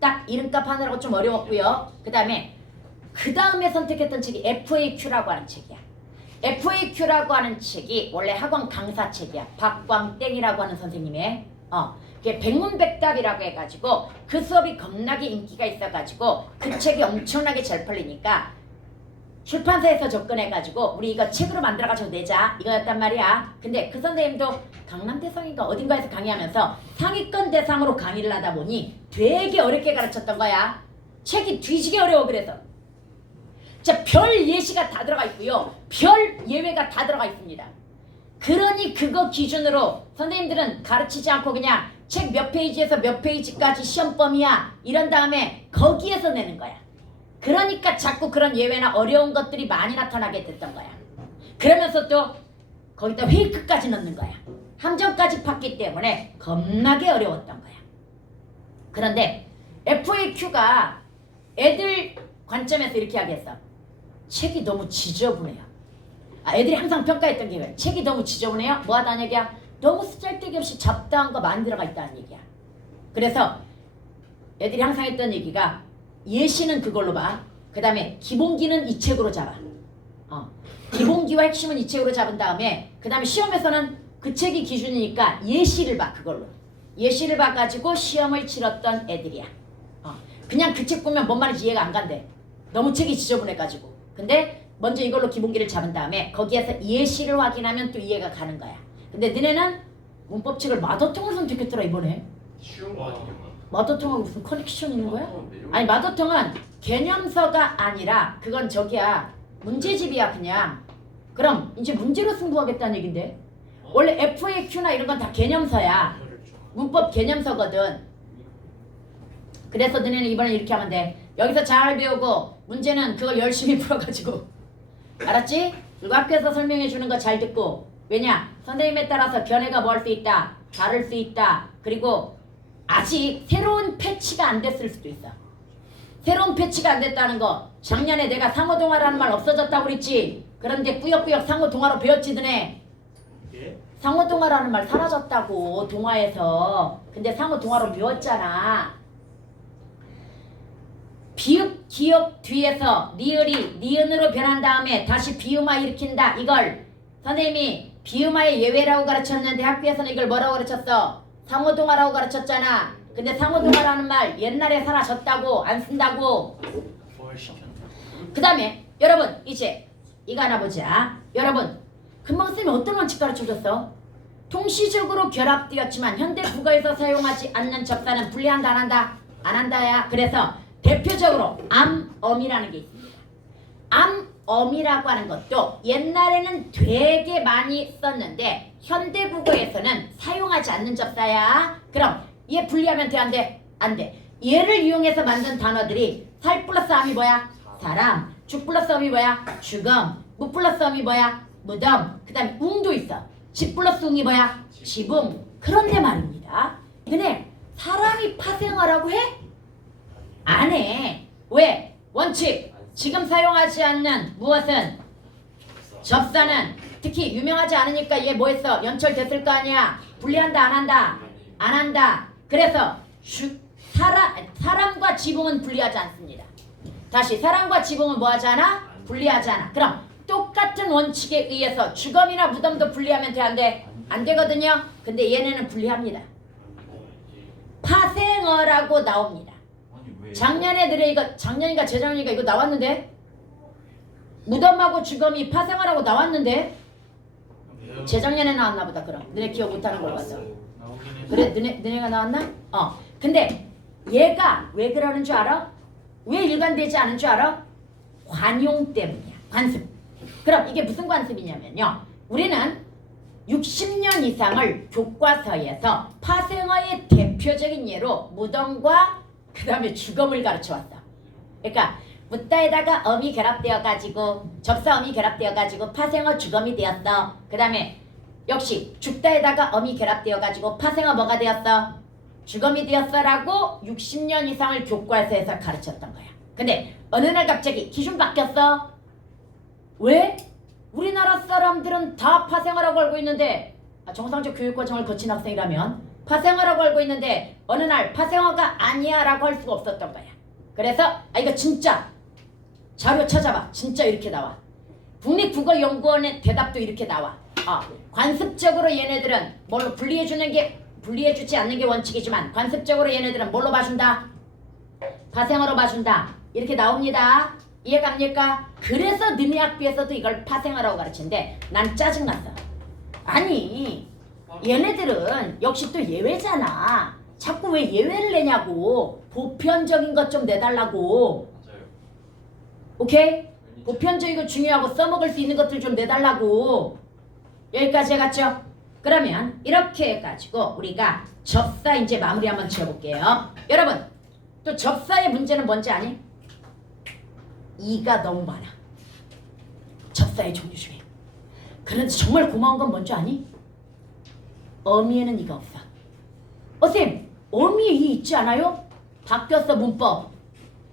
딱 이름값 하느라고 좀 어려웠고요. 그 다음에 선택했던 책이 FAQ라고 하는 책이야. FAQ라고 하는 책이 원래 학원 강사책이야. 박광땡이라고 하는 선생님의 그게 백문백답이라고 해가지고 그 수업이 겁나게 인기가 있어가지고 그 책이 엄청나게 잘 팔리니까 출판사에서 접근해가지고 우리 이거 책으로 만들어가지고 내자 이거였단 말이야. 근데 그 선생님도 강남대성인가 어딘가에서 강의하면서 상위권 대상으로 강의를 하다 보니 되게 어렵게 가르쳤던 거야. 책이 뒤지게 어려워. 그래서 자, 별 예시가 다 들어가 있고요. 별 예외가 다 들어가 있습니다. 그러니 그거 기준으로 선생님들은 가르치지 않고 그냥 책 몇 페이지에서 몇 페이지까지 시험범위야 이런 다음에 거기에서 내는 거야. 그러니까 자꾸 그런 예외나 어려운 것들이 많이 나타나게 됐던 거야. 그러면서 또 거기다 페이크까지 넣는 거야. 함정까지 팠기 때문에 겁나게 어려웠던 거야. 그런데 FAQ가 애들 관점에서 이렇게 하겠어. 책이 너무 지저분해요. 애들이 항상 평가했던 게 왜? 책이 너무 지저분해요? 뭐 하다는 얘기야? 너무 쓰잘데기 없이 잡다한 거 많이 들어가 있다는 얘기야. 그래서 애들이 항상 했던 얘기가 예시는 그걸로 봐. 그 다음에 기본기는 이 책으로 잡아. 기본기와 핵심은 이 책으로 잡은 다음에 그 다음에 시험에서는 그 책이 기준이니까 예시를 봐. 그걸로. 예시를 봐가지고 시험을 치렀던 애들이야. 그냥 그 책 보면 뭔 말인지 이해가 안 간대. 너무 책이 지저분해가지고. 근데 먼저 이걸로 기본기를 잡은 다음에 거기에서 예시를 확인하면 또 이해가 가는 거야. 근데 너네는 문법책을 마더통을 선택했더라 이번에. 쉬운 거 아니야? 마더통하고 무슨 커넥션 있는 거야? 내용- 아니 마더통은 개념서가 아니라 그건 저기야 문제집이야 그냥. 그럼 이제 문제로 승부하겠다는 얘긴데. 원래 FAQ나 이런 건 다 개념서야. 문법 개념서거든. 그래서 너네는 이번에 이렇게 하면 돼. 여기서 잘 배우고 문제는 그걸 열심히 풀어가지고 알았지? 그리고 학교에서 설명해 주는 거 잘 듣고. 왜냐? 선생님에 따라서 견해가 뭐 할 수 있다. 다를 수 있다. 그리고 아직 새로운 패치가 안 됐을 수도 있어. 새로운 패치가 안 됐다는 거. 작년에 내가 상호동화라는 말 없어졌다고 그랬지. 그런데 꾸역꾸역 상호동화로 배웠지 너네. 예? 상호동화라는 말 사라졌다고 동화에서. 근데 상호동화로 배웠잖아. 비읍 기역 뒤에서 리을이 니은으로 변한 다음에 다시 비음화 일으킨다. 이걸 선생님이 비음화의 예외라고 가르쳤는데 학교에서는 이걸 뭐라고 가르쳤어? 상호동화라고 가르쳤잖아. 근데 상호동화라는 말 옛날에 사라졌다고 안 쓴다고. 뭘 시켰나? 그 다음에 여러분 이제 이거 하나 보자. 여러분 금방 선생님이 어떤 원칙 가르쳐줬어? 통시적으로 결합되었지만 현대 국어에서 사용하지 않는 접사는 분리한다 안 한다? 안 한다야. 그래서 대표적으로 암엄이라는 게 있습니다. 암엄이라고 하는 것도 옛날에는 되게 많이 썼는데 현대 국어에서는 사용하지 않는 접사야. 그럼 얘 분리하면 돼 안 돼? 안 돼. 얘를 이용해서 만든 단어들이 살 플러스 암이 뭐야? 사람. 죽 플러스 엄이 뭐야? 죽음. 무 플러스 엄이 뭐야? 무덤. 그 다음에 웅도 있어. 집 플러스 웅이 뭐야? 지붕. 그런데 말입니다. 근데 사람이 파생어라고 해? 안 해. 왜? 원칙. 지금 사용하지 않는 무엇은? 접사는 특히 유명하지 않으니까 얘 뭐 했어? 연철됐을 거 아니야. 분리한다 안 한다? 안 한다. 그래서 사람과 지붕은 분리하지 않습니다. 다시 사람과 지붕은 뭐 하지 않아? 분리하지 않아. 그럼 똑같은 원칙에 의해서 주검이나 무덤도 분리하면 돼 안 돼? 안 되거든요. 근데 얘네는 분리합니다. 파생어라고 나옵니다. 작년에 들에 이거 작년인가 재작년인가 이거 나왔는데 무덤하고 주검이 파생어라고 나왔는데 재작년에 나왔나 보다. 그럼 너네 기억 못하는 걸로 봐서. 나오긴 해. 그래 너네가 나왔나? 근데 얘가 왜 그러는 줄 알아? 왜 일관되지 않은 줄 알아? 관용 때문이야. 관습. 그럼 이게 무슨 관습이냐면요. 우리는 60년 이상을 교과서에서 파생어의 대표적인 예로 무덤과 그 다음에 주검을 가르쳐왔어. 그러니까 묻다에다가 엄이 결합되어가지고 접사엄이 결합되어가지고 파생어 주검이 되었어. 그 다음에 역시 죽다에다가 엄이 결합되어가지고 파생어 뭐가 되었어? 주검이 되었어라고 60년 이상을 교과서에서 가르쳤던 거야. 근데 어느 날 갑자기 기준 바뀌었어. 왜? 우리나라 사람들은 다 파생어라고 알고 있는데 정상적 교육 과정을 거친 학생이라면 파생어라고 알고 있는데 어느 날 파생어가 아니야 라고 할 수가 없었던 거야. 그래서 이거 진짜 자료 찾아봐. 진짜 이렇게 나와. 국립국어연구원의 대답도 이렇게 나와. 관습적으로 얘네들은 뭘로 분리해주지 않는 게 원칙이지만 관습적으로 얘네들은 뭘로 봐준다? 파생어로 봐준다. 이렇게 나옵니다. 이해갑니까? 그래서 너네 학교에서도 이걸 파생어라고 가르치는데 난 짜증났어. 아니 얘네들은 역시 또 예외잖아. 자꾸 왜 예외를 내냐고. 보편적인 것 좀 내달라고. 맞아요. 오케이? 보편적인 거 중요하고 써먹을 수 있는 것들 좀 내달라고. 여기까지 해갔죠? 그러면 이렇게 해가지고 우리가 접사 이제 마무리 한번 지어볼게요. 여러분 또 접사의 문제는 뭔지 아니? 이가 너무 많아. 접사의 종류 중에. 그런데 정말 고마운 건 뭔지 아니? 어미에는 이가 없어. 선생님 어미에 이 있지 않아요? 바뀌었어 문법.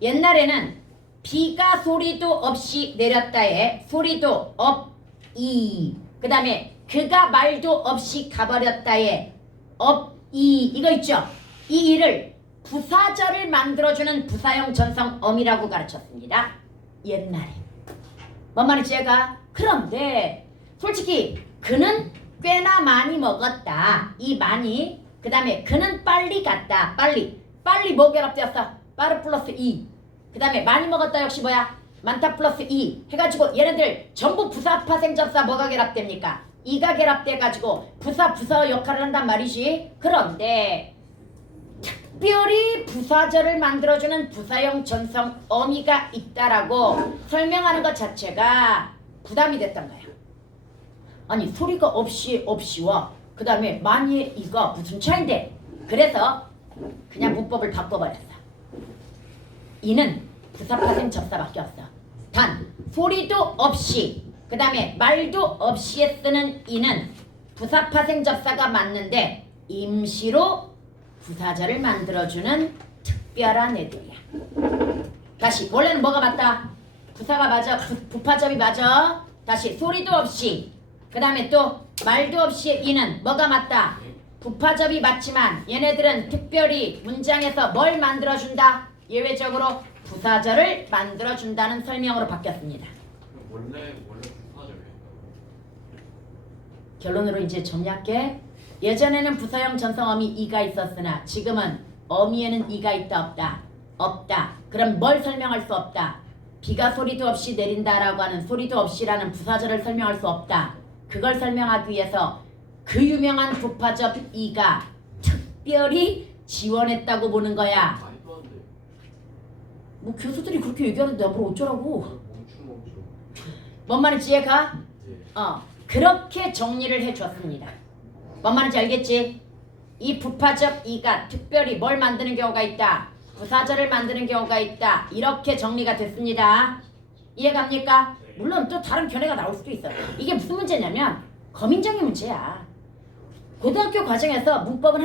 옛날에는 비가 소리도 없이 내렸다에 소리도 없이, 그 다음에 그가 말도 없이 가버렸다에 없이, 이거 있죠? 이 일을 부사절을 만들어주는 부사형 전성 어미라고 가르쳤습니다. 옛날에. 뭔 말인지 얘가? 그런데 솔직히 그는 꽤나 많이 먹었다. 이 많이. 그 다음에 그는 빨리 갔다. 빨리 뭐 결합되었어? 빠르 플러스 이. 그 다음에 많이 먹었다 역시 뭐야? 많다 플러스 이. 해가지고 얘네들 전부 부사 파생 접사 뭐가 결합됩니까? 이가 결합돼가지고 부사 역할을 한단 말이지. 그런데 특별히 부사절을 만들어주는 부사형 전성 어미가 있다라고 설명하는 것 자체가 부담이 됐던 거예요. 아니 소리가 없이와 그 다음에 많이의 이가 무슨 차인데. 그래서 그냥 문법을 바꿔버렸어. 이는 부사파생 접사밖에 없어. 단 소리도 없이 그 다음에 말도 없이에 쓰는 이는 부사파생 접사가 맞는데 임시로 부사절을 만들어주는 특별한 애들이야. 다시 원래는 뭐가 맞다? 부사가 맞아. 부파접이 맞아. 다시 소리도 없이 그 다음에 또 말도 없이 이는 뭐가 맞다? 부파접이 맞지만 얘네들은 특별히 문장에서 뭘 만들어준다? 예외적으로 부사절을 만들어준다는 설명으로 바뀌었습니다. 원래 부사절이에요. 결론으로 이제 정리할게. 예전에는 부사형 전성어미 이가 있었으나 지금은 어미에는 이가 있다 없다. 그럼 뭘 설명할 수 없다? 비가 소리도 없이 내린다라고 하는 소리도 없이라는 부사절을 설명할 수 없다. 그걸 설명하기 위해서 그 유명한 부파접 이가 특별히 지원했다고 보는 거야. 말도 안 돼. 뭐 교수들이 그렇게 얘기하는데 앞으로 어쩌라고. 멈추. 뭔 말인지 이해가? 네. 그렇게 정리를 해줬습니다. 뭔 말인지 알겠지? 이 부파적 이가 특별히 뭘 만드는 경우가 있다. 부사절을 만드는 경우가 있다. 이렇게 정리가 됐습니다. 이해갑니까? 물론 또 다른 견해가 나올 수도 있어요. 이게 무슨 문제냐면 거민정의 문제야. 고등학교 과정에서 문법은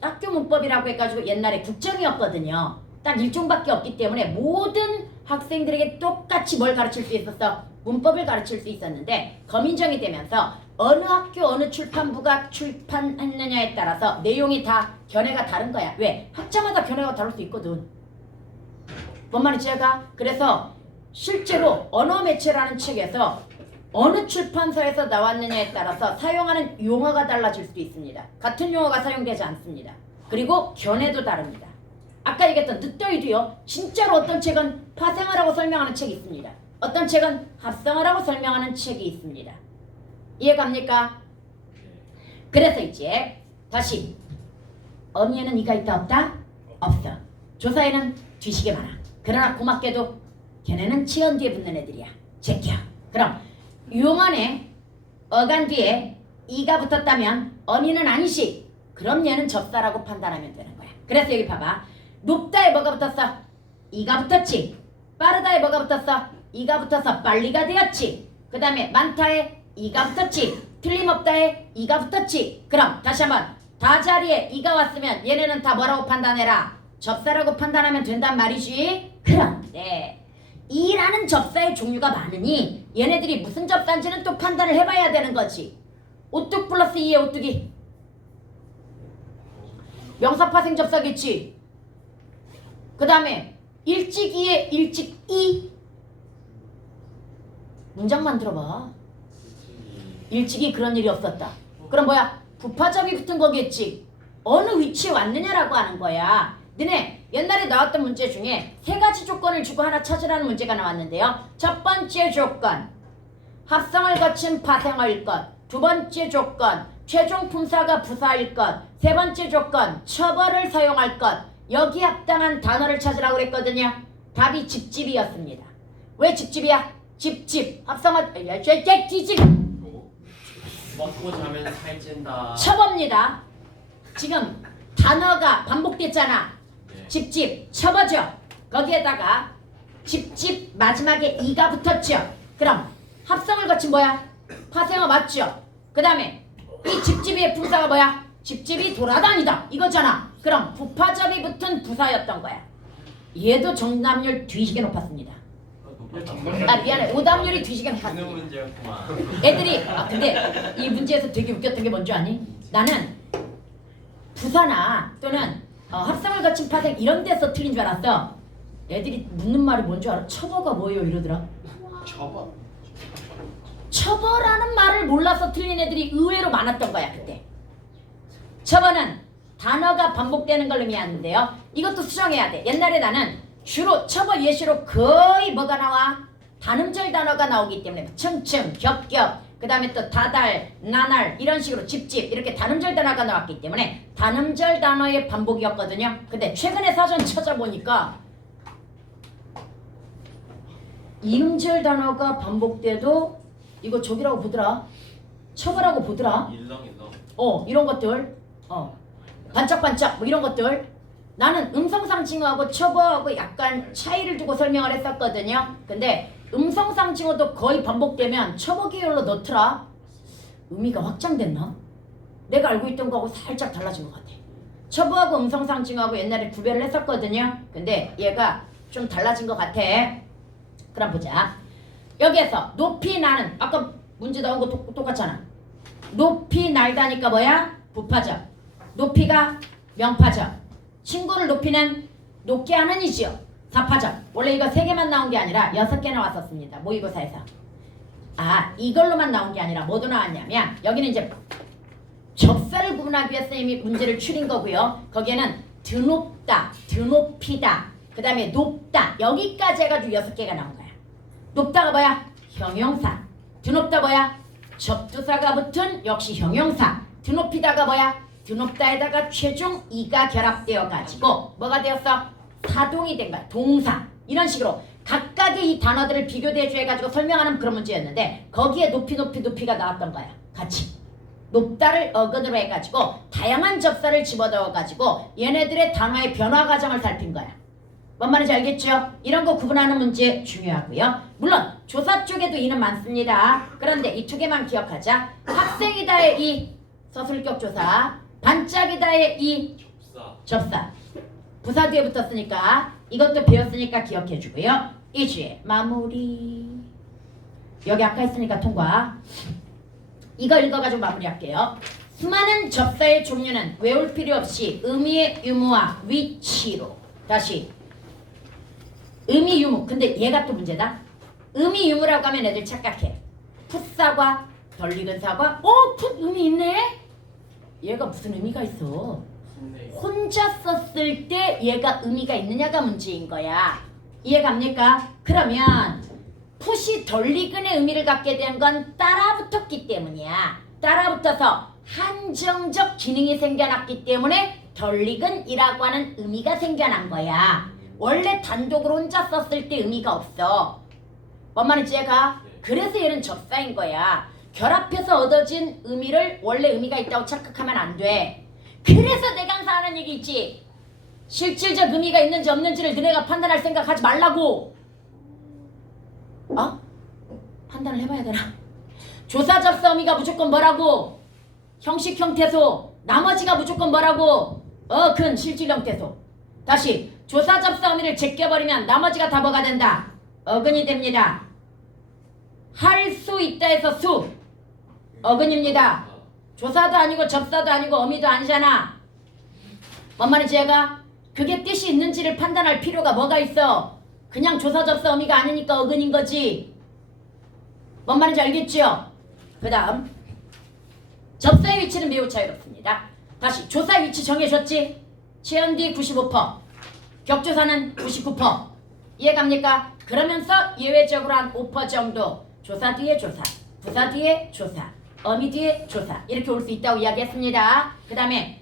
학교 문법이라고 해가지고 옛날에 국정이었거든요. 딱 일종밖에 없기 때문에 모든 학생들에게 똑같이 뭘 가르칠 수 있었어? 문법을 가르칠 수 있었는데 거민정이 되면서 어느 학교 어느 출판부가 출판했느냐에 따라서 내용이 다 견해가 다른 거야. 왜? 학자마다 견해가 다를 수 있거든. 뭔 말인지 제가? 그래서 실제로 언어매체라는 책에서 어느 출판사에서 나왔느냐에 따라서 사용하는 용어가 달라질 수도 있습니다. 같은 용어가 사용되지 않습니다. 그리고 견해도 다릅니다. 아까 얘기했던 늦더위도요. 진짜로 어떤 책은 파생어라고 설명하는 책이 있습니다. 어떤 책은 합성어라고 설명하는 책이 있습니다. 이해갑니까? 그래서 이제 다시 어미에는 이가 있다 없다? 없어. 조사에는 뒤식이 많아. 그러나 고맙게도 걔네는 치언 뒤에 붙는 애들이야. 제끼야. 그럼 용언에 어간 뒤에 이가 붙었다면 어미는 아니시. 그럼 얘는 접사라고 판단하면 되는 거야. 그래서 여기 봐봐. 높다에 뭐가 붙었어? 이가 붙었지. 빠르다에 뭐가 붙었어? 이가 붙어서 빨리가 되었지. 그 다음에 많다에 이가 붙었지. 틀림없다에 이가 붙었지. 그럼 다시 한번 다 자리에 이가 왔으면 얘네는 다 뭐라고 판단해라? 접사라고 판단하면 된단 말이지. 그런데 이라는 접사의 종류가 많으니 얘네들이 무슨 접사인지는 또 판단을 해봐야 되는 거지. 오뚝 플러스 이의 오뚝이 명사파생 접사겠지. 그 다음에 일찍이의 일찍이 문장만 들어봐. 일찍이 그런 일이 없었다. 그럼 뭐야? 부파접이 붙은 거겠지. 어느 위치에 왔느냐라고 하는 거야. 너네 옛날에 나왔던 문제 중에 세 가지 조건을 주고 하나 찾으라는 문제가 나왔는데요. 첫 번째 조건, 합성을 거친 파생어일 것. 두 번째 조건, 최종 품사가 부사일 것. 세 번째 조건, 처벌을 사용할 것. 여기에 합당한 단어를 찾으라고 그랬거든요. 답이 집집이었습니다. 왜 집집이야? 집집, 합성어, 뒤집. 먹고 자면 살찐다. 처벌입니다. 지금 단어가 반복됐잖아. 네. 집집, 처벌죠. 거기에다가 집집 마지막에 이가 붙었죠. 그럼 합성을 거친 뭐야? 파생어 맞죠? 그 다음에 이 집집이의 품사가 뭐야? 집집이 돌아다니다 이거잖아. 그럼 부파접이 붙은 부사였던 거야. 얘도 정답률 뒤지게 높았습니다. 아 미안해, 오답률이 뒤지게 쉬는 높았습니다. 문제였구만. 애들이 근데 이 문제에서 되게 웃겼던 게 뭔지 아니? 나는 부사나 또는 합성을 거친 파생 이런 데서 틀린 줄 알았어. 애들이 묻는 말이 뭔지 알아? 처벌가 뭐예요? 이러더라. 처벌? 처벌하는 말을 몰라서 틀린 애들이 의외로 많았던 거야 그때. 처벌은 단어가 반복되는 걸 의미하는데요. 이것도 수정해야 돼. 옛날에 나는 주로 처벌 예시로 거의 뭐가 나와? 단음절 단어가 나오기 때문에 층층, 겹겹, 그 다음에 또 다달, 나날 이런 식으로 집집 이렇게 단음절 단어가 나왔기 때문에 단음절 단어의 반복이었거든요. 근데 최근에 사전 찾아보니까 이음절 단어가 반복돼도 이거 저기라고 보더라. 처벌하고 보더라. 일렁일렁. 이런 것들. 반짝반짝 뭐 이런 것들. 나는 음성상징어하고 처벌하고 약간 차이를 두고 설명을 했었거든요. 근데 음성상징어도 거의 반복되면 처벌 계열로 넣더라. 의미가 확장됐나? 내가 알고 있던 거하고 살짝 달라진 것 같아. 처벌하고 음성상징어하고 옛날에 구별을 했었거든요. 근데 얘가 좀 달라진 것 같아. 그럼 보자. 여기에서 높이 나는 아까 문제 나온 거 똑같잖아. 높이 날다니까 뭐야? 부파적. 높이가 명파적. 친구를 높이는 높게 하는 이지요. 사파적. 원래 이거 3개만 나온 게 아니라 6개 나왔었습니다. 모의고사에서. 이걸로만 나온 게 아니라 뭐도 나왔냐면 여기는 이제 접사를 구분하기 위해서 이미 문제를 추린 거고요. 거기에는 드높다, 드높이다, 그 다음에 높다 여기까지 해가지고 6개가 나온 거야. 높다가 뭐야? 형용사. 드높다 뭐야? 접두사가 붙은 역시 형용사. 드높이다가 뭐야? 드높다에다가 최종 이가 결합되어 가지고 뭐가 되었어? 사동이 된 거야. 동사. 이런 식으로 각각의 이 단어들을 비교대조 해가지고 설명하는 그런 문제였는데 거기에 높이가 나왔던 거야. 같이. 높다를 어근으로 해가지고 다양한 접사를 집어넣어가지고 얘네들의 단어의 변화 과정을 살핀 거야. 뭔 말인지 알겠죠? 이런 거 구분하는 문제 중요하고요. 물론 조사 쪽에도 이는 많습니다. 그런데 이 2개만 기억하자. 학생이다의 이 서술격 조사, 반짝이다의 이 접사. 부사 뒤에 붙었으니까 이것도 배웠으니까 기억해주고요. 이주의 마무리. 여기 아까 했으니까 통과. 이거 읽어가지고 마무리할게요. 수많은 접사의 종류는 외울 필요 없이 의미의 유무와 위치로. 다시 의미 유무. 근데 얘가 또 문제다. 의미 유무라고 하면 애들 착각해. 풋사과, 덜 익은 사과. 풋 의미 있네? 얘가 무슨 의미가 있어? 혼자 썼을 때 얘가 의미가 있느냐가 문제인 거야. 이해갑니까? 그러면 풋이 덜 익은의 의미를 갖게 된 건 따라붙었기 때문이야. 따라붙어서 한정적 기능이 생겨났기 때문에 덜 익은이라고 하는 의미가 생겨난 거야. 원래 단독으로 혼자 썼을 때 의미가 없어. 뭔 말인지 얘가? 그래서 얘는 접사인 거야. 결합해서 얻어진 의미를 원래 의미가 있다고 착각하면 안 돼. 그래서 내가 항상 하는 얘기 있지. 실질적 의미가 있는지 없는지를 너네가 판단할 생각하지 말라고. 판단을 해봐야 되나? 조사 접사 의미가 무조건 뭐라고? 형식 형태소. 나머지가 무조건 뭐라고? 근 실질 형태소. 다시 조사 접사 의미를 제껴버리면 나머지가 다 뭐가 된다? 어근이 됩니다. 할 수 있다 해서 수 어근입니다. 조사도 아니고 접사도 아니고 어미도 아니잖아. 뭔 말인지 얘가? 그게 뜻이 있는지를 판단할 필요가 뭐가 있어? 그냥 조사 접사 어미가 아니니까 어근인 거지. 뭔 말인지 알겠죠? 그 다음 접사의 위치는 매우 자유롭습니다. 다시 조사의 위치 정해줬지? 체언 뒤 95%, 격조사는 99%. 이해갑니까? 그러면서 예외적으로 한 5% 정도 조사 뒤에 조사, 부사 뒤에 조사, 어미 뒤에 조사 이렇게 올 수 있다고 이야기했습니다. 그 다음에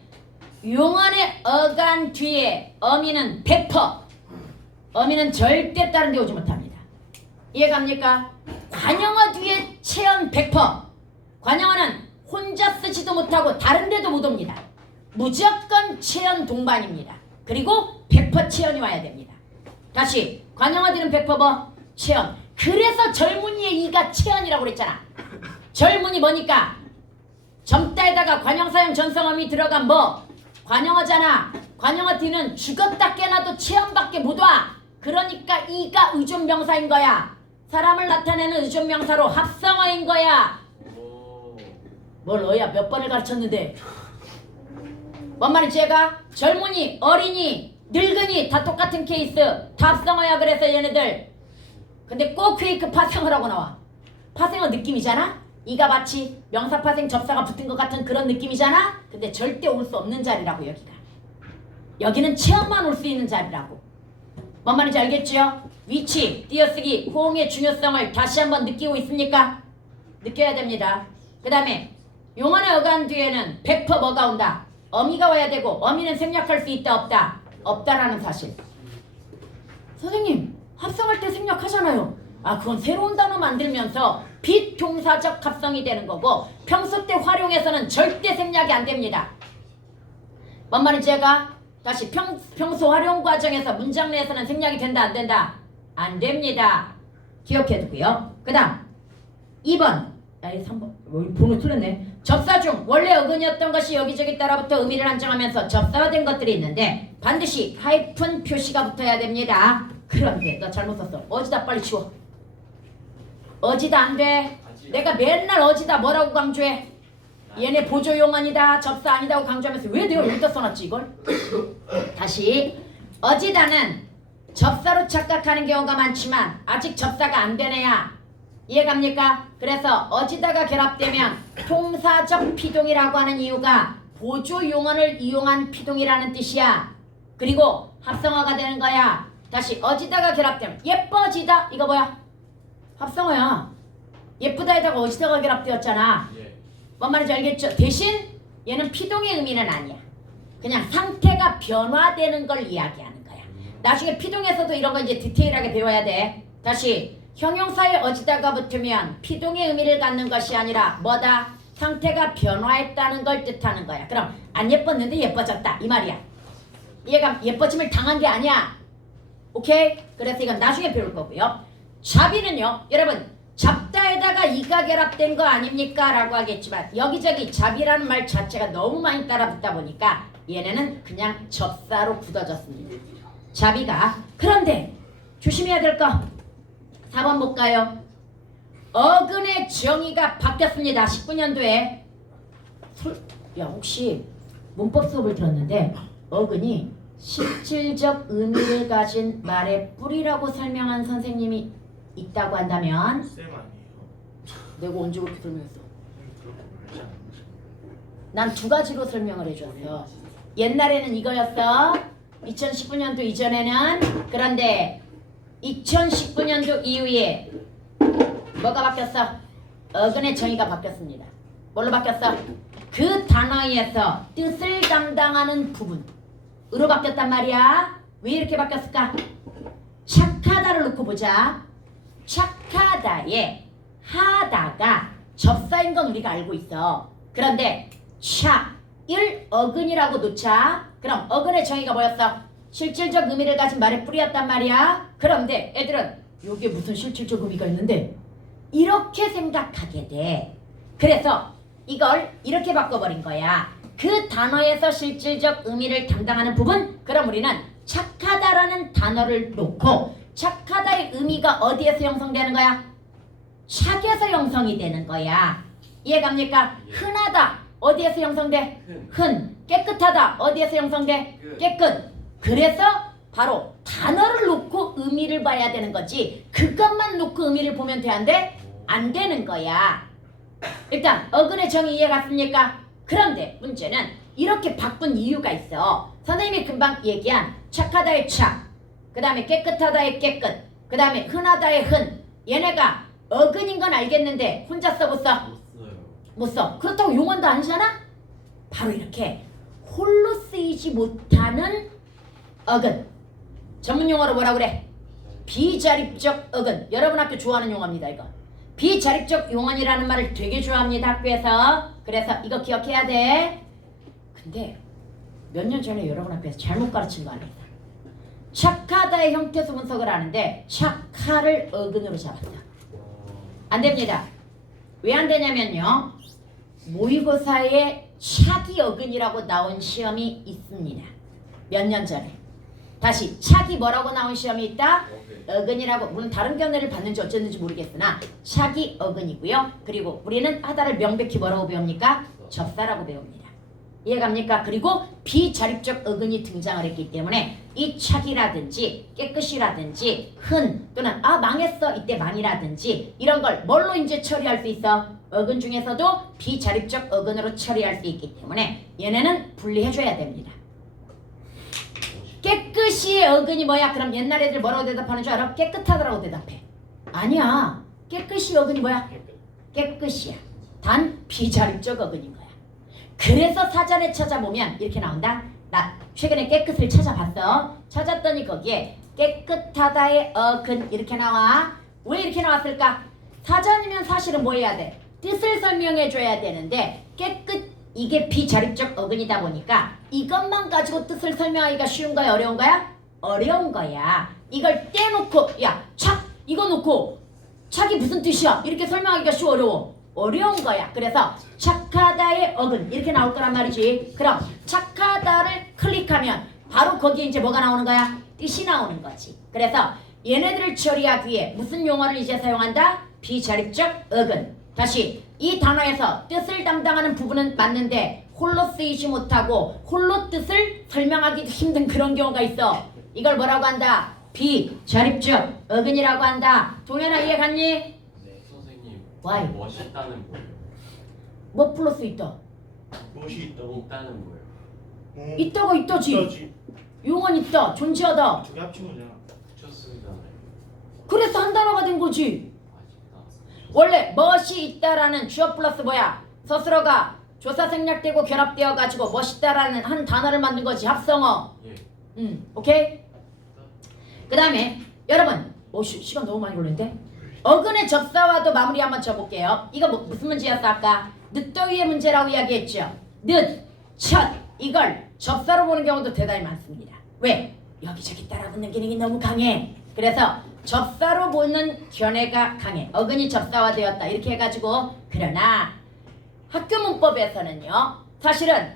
용언의 어간 뒤에 어미는 100%, 어미는 절대 다른 데 오지 못합니다. 이해갑니까? 관용어 뒤에 체언 100%, 관용어는 혼자 쓰지도 못하고 다른 데도 못 옵니다. 무조건 체언 동반입니다. 그리고 100% 체언이 와야 됩니다. 다시 관용어들은 100% 뭐? 체언. 그래서 젊은이의 이가 체언이라고 그랬잖아. 젊은이 뭐니까? 젊다에다가 관용사용 전성어미 들어간 뭐? 관용어잖아. 관용어 뒤는 죽었다 깨나도 체언밖에 못 와. 그러니까 이가 의존명사인 거야. 사람을 나타내는 의존명사로 합성어인 거야. 오. 뭘 어야 몇 번을 가르쳤는데. 뭔 말인지 제가 젊은이, 어린이, 늙은이 다 똑같은 케이스. 다 합성어야. 그래서 얘네들. 근데 꼭 퀘이크 파생어라고 나와. 파생어 느낌이잖아. 이가 마치 명사 파생 접사가 붙은 것 같은 그런 느낌이잖아. 근데 절대 올 수 없는 자리라고 여기가. 여기는 체험만 올 수 있는 자리라고. 뭔 말인지 알겠죠? 위치, 띄어쓰기, 호응의 중요성을 다시 한번 느끼고 있습니까? 느껴야 됩니다. 그 다음에 용언의 어간 뒤에는 100% 뭐가 온다? 어미가 와야 되고 어미는 생략할 수 있다 없다? 없다라는 사실. 선생님 합성할 때 생략하잖아요. 아 그건 새로운 단어 만들면서 비동사적 합성이 되는 거고 평소 때 활용해서는 절대 생략이 안 됩니다. 뭔 말인지 제가 다시 평소 활용 과정에서 문장 내에서는 생략이 된다 안 된다? 안 됩니다. 기억해 두고요. 그 다음 2번 아니 3번 번호 틀렸네. 접사 중 원래 어근이었던 것이 여기저기 따라붙어 의미를 한정하면서 접사화된 것들이 있는데 반드시 하이픈 표시가 붙어야 됩니다. 그런데 너 잘못 썼어. 어지다 빨리 치워. 어지다 안 돼. 내가 맨날 어지다 뭐라고 강조해? 얘네 보조용언이다 접사 아니다고 강조하면서 왜 내가 여기다 써놨지 이걸? 다시 어지다는 접사로 착각하는 경우가 많지만 아직 접사가 안 되네야. 이해갑니까? 그래서 어지다가 결합되면 통사적 피동이라고 하는 이유가 보조용언을 이용한 피동이라는 뜻이야. 그리고 합성어가 되는 거야. 다시 어지다가 결합되면 예뻐지다 이거 뭐야? 합성어야. 예쁘다에다가 어지다가 결합되었잖아. 예. 뭔 말인지 알겠죠? 대신 얘는 피동의 의미는 아니야. 그냥 상태가 변화되는 걸 이야기하는 거야. 나중에 피동에서도 이런 거 이제 디테일하게 배워야 돼. 다시 형용사에 어지다가 붙으면 피동의 의미를 갖는 것이 아니라 뭐다? 상태가 변화했다는 걸 뜻하는 거야. 그럼 안 예뻤는데 예뻐졌다 이 말이야. 얘가 예뻐짐을 당한 게 아니야. 오케이? 그래서 이건 나중에 배울 거고요. 잡이는요 여러분 잡다에다가 이가 결합된 거 아닙니까? 라고 하겠지만 여기저기 잡이라는 말 자체가 너무 많이 따라붙다 보니까 얘네는 그냥 접사로 굳어졌습니다. 잡이가. 그런데 조심해야 될 거 4번 볼까요? 어근의 정의가 바뀌었습니다. 19년도에 야 혹시 문법 수업을 들었는데 어근이 실질적 의미를 가진 말의 뿌리라고 설명한 선생님이 있다고 한다면 쌤 아니에요? 내가 언제 그렇게 설명했어? 그러지 않나요? 난 두 가지로 설명을 해줬어. 옛날에는 이거였어. 2019년도 이전에는. 그런데 2019년도 이후에 뭐가 바뀌었어? 어근의 정의가 바뀌었습니다. 뭘로 바뀌었어? 그 단어에서 뜻을 담당하는 부분으로 바뀌었단 말이야. 왜 이렇게 바뀌었을까? 착하다를 놓고 보자. 착하다에 하다가 접사인 건 우리가 알고 있어. 그런데 착을 어근이라고 놓자. 그럼 어근의 정의가 뭐였어? 실질적 의미를 가진 말의 뿌리였단 말이야. 그런데 애들은 이게 무슨 실질적 의미가 있는데 이렇게 생각하게 돼. 그래서 이걸 이렇게 바꿔버린 거야. 그 단어에서 실질적 의미를 담당하는 부분. 그럼 우리는 착하다라는 단어를 놓고 착하다의 의미가 어디에서 형성되는 거야? 착에서 형성이 되는 거야. 이해갑니까? 흔하다 어디에서 형성돼? 흔. 깨끗하다 어디에서 형성돼? 깨끗. 그래서 바로 단어를 놓고 의미를 봐야 되는 거지 그것만 놓고 의미를 보면 돼 안 돼? 안 되는 거야. 일단 어근의 정의 이해 갔습니까? 그런데 문제는 이렇게 바꾼 이유가 있어. 선생님이 금방 얘기한 착하다의 착, 그 다음에 깨끗하다의 깨끗, 그 다음에 흔하다의 흔. 얘네가 어근인 건 알겠는데 혼자 써 못 써? 못 써요. 못 써. 그렇다고 용언도 아니잖아? 바로 이렇게 홀로 쓰이지 못하는 어근. 전문 용어로 뭐라 그래? 비자립적 어근. 여러분 학교 좋아하는 용어입니다. 이거 비자립적 용언이라는 말을 되게 좋아합니다. 학교에서. 그래서 이거 기억해야 돼. 근데 몇 년 전에 여러분 학교에서 잘못 가르친 거 아닙니다. 착하다의 형태수 분석을 하는데 착하를 어근으로 잡았다. 안 됩니다. 왜 안 되냐면요, 모의고사에 착이 어근이라고 나온 시험이 있습니다. 몇 년 전에. 다시 착이 뭐라고 나온 시험이 있다? 어근이라고. 물론 다른 견해를 받는지 어쨌는지 모르겠으나 착이 어근이고요. 그리고 우리는 하다를 명백히 뭐라고 배웁니까? 접사라고 배웁니다. 이해갑니까? 그리고 비자립적 어근이 등장을 했기 때문에 이 착이라든지 깨끗이라든지 흔 또는 아 망했어 이때 망이라든지 이런 걸 뭘로 이제 처리할 수 있어? 어근 중에서도 비자립적 어근으로 처리할 수 있기 때문에 얘네는 분리해줘야 됩니다. 깨끗이의 어근이 뭐야? 그럼 옛날 애들 뭐라고 대답하는 줄 알아? 깨끗하더라고 대답해. 아니야. 깨끗이 어근이 뭐야? 깨끗이야. 단 비자립적 어근인 거야. 그래서 사전에 찾아보면 이렇게 나온다. 나 최근에 깨끗을 찾아봤어. 찾았더니 거기에 깨끗하다의 어근 이렇게 나와. 왜 이렇게 나왔을까? 사전이면 사실은 뭐 해야 돼? 뜻을 설명해 줘야 되는데 깨끗 이게 비자립적 어근이다 보니까 이것만 가지고 뜻을 설명하기가 쉬운 거야? 어려운 거야? 어려운 거야. 이걸 떼놓고 야 착 이거 놓고 착이 무슨 뜻이야? 이렇게 설명하기가 쉬워 어려워? 어려운 거야. 그래서 착하다의 어근 이렇게 나올 거란 말이지. 그럼 착하다를 클릭하면 바로 거기에 이제 뭐가 나오는 거야? 뜻이 나오는 거지. 그래서 얘네들을 처리하기 위해 무슨 용어를 이제 사용한다? 비자립적 어근. 다시 이 단어에서 뜻을 담당하는 부분은 맞는데 홀로 쓰이지 못하고 홀로 뜻을 설명하기도 힘든 그런 경우가 있어. 이걸 뭐라고 한다? 비자립적 어근이라고 한다. 동현아 이해 갔니? 네, 선생님. Why? 멋있다는 뭐예요? 뭐 플러스 있다? 무엇이 있다고? 있다는 뭐예요? 있다고 있다지. 있다지. 용언 있다. 존재하다. 두 개 합친 거잖아. 붙여 쓰잖아요. 그래서 한 단어가 된 거지. 아직 나왔어요. 원래 멋이 있다라는 주어 플러스 뭐야? 서술어가 조사 생략되고 결합되어 가지고 멋있다라는 한 단어를 만든 거지. 합성어. 예. 오케이? 그 다음에 여러분 시간 너무 많이 걸리는데 어근의 접사와도 마무리 한번 쳐볼게요. 이거 무슨 문제였어 아까? 늦더위의 문제라고 이야기했죠. 늦, 첫 이걸 접사로 보는 경우도 대단히 많습니다. 왜? 여기저기 따라붙는 기능이 너무 강해. 그래서 접사로 보는 견해가 강해. 어근이 접사화되었다 이렇게 해가지고. 그러나 학교 문법에서는요 사실은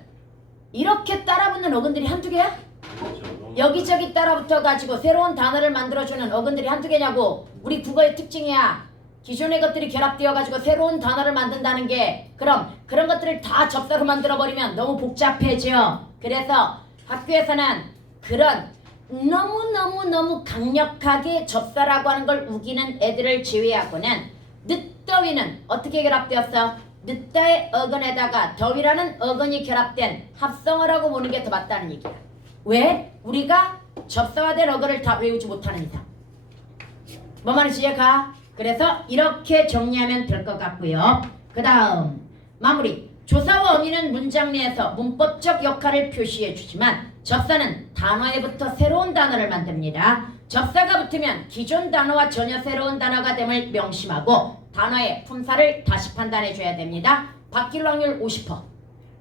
이렇게 따라붙는 어근들이 한두 개야? 그렇죠. 너무 여기저기 따라붙어 가지고 새로운 단어를 만들어주는 어근들이 한두 개냐고. 우리 국어의 특징이야. 기존의 것들이 결합되어 가지고 새로운 단어를 만든다는 게. 그럼 그런 것들을 다 접사로 만들어 버리면 너무 복잡해져. 그래서 학교에서는 그런 너무 강력하게 접사라고 하는 걸 우기는 애들을 제외하고는 늦더위는 어떻게 결합되었어? 늦다의 어근에다가 더위라는 어근이 결합된 합성어라고 보는 게 더 맞다는 얘기야. 왜? 우리가 접사화된 어근을 다 외우지 못하는 이상. 뭐 말인지 이해가? 그래서 이렇게 정리하면 될 것 같고요. 그 다음 마무리. 조사와 어미는 문장 내에서 문법적 역할을 표시해 주지만 접사는 단어에 붙어 새로운 단어를 만듭니다. 접사가 붙으면 기존 단어와 전혀 새로운 단어가 됨을 명심하고 단어의 품사를 다시 판단해 줘야 됩니다. 바뀔 확률 50%.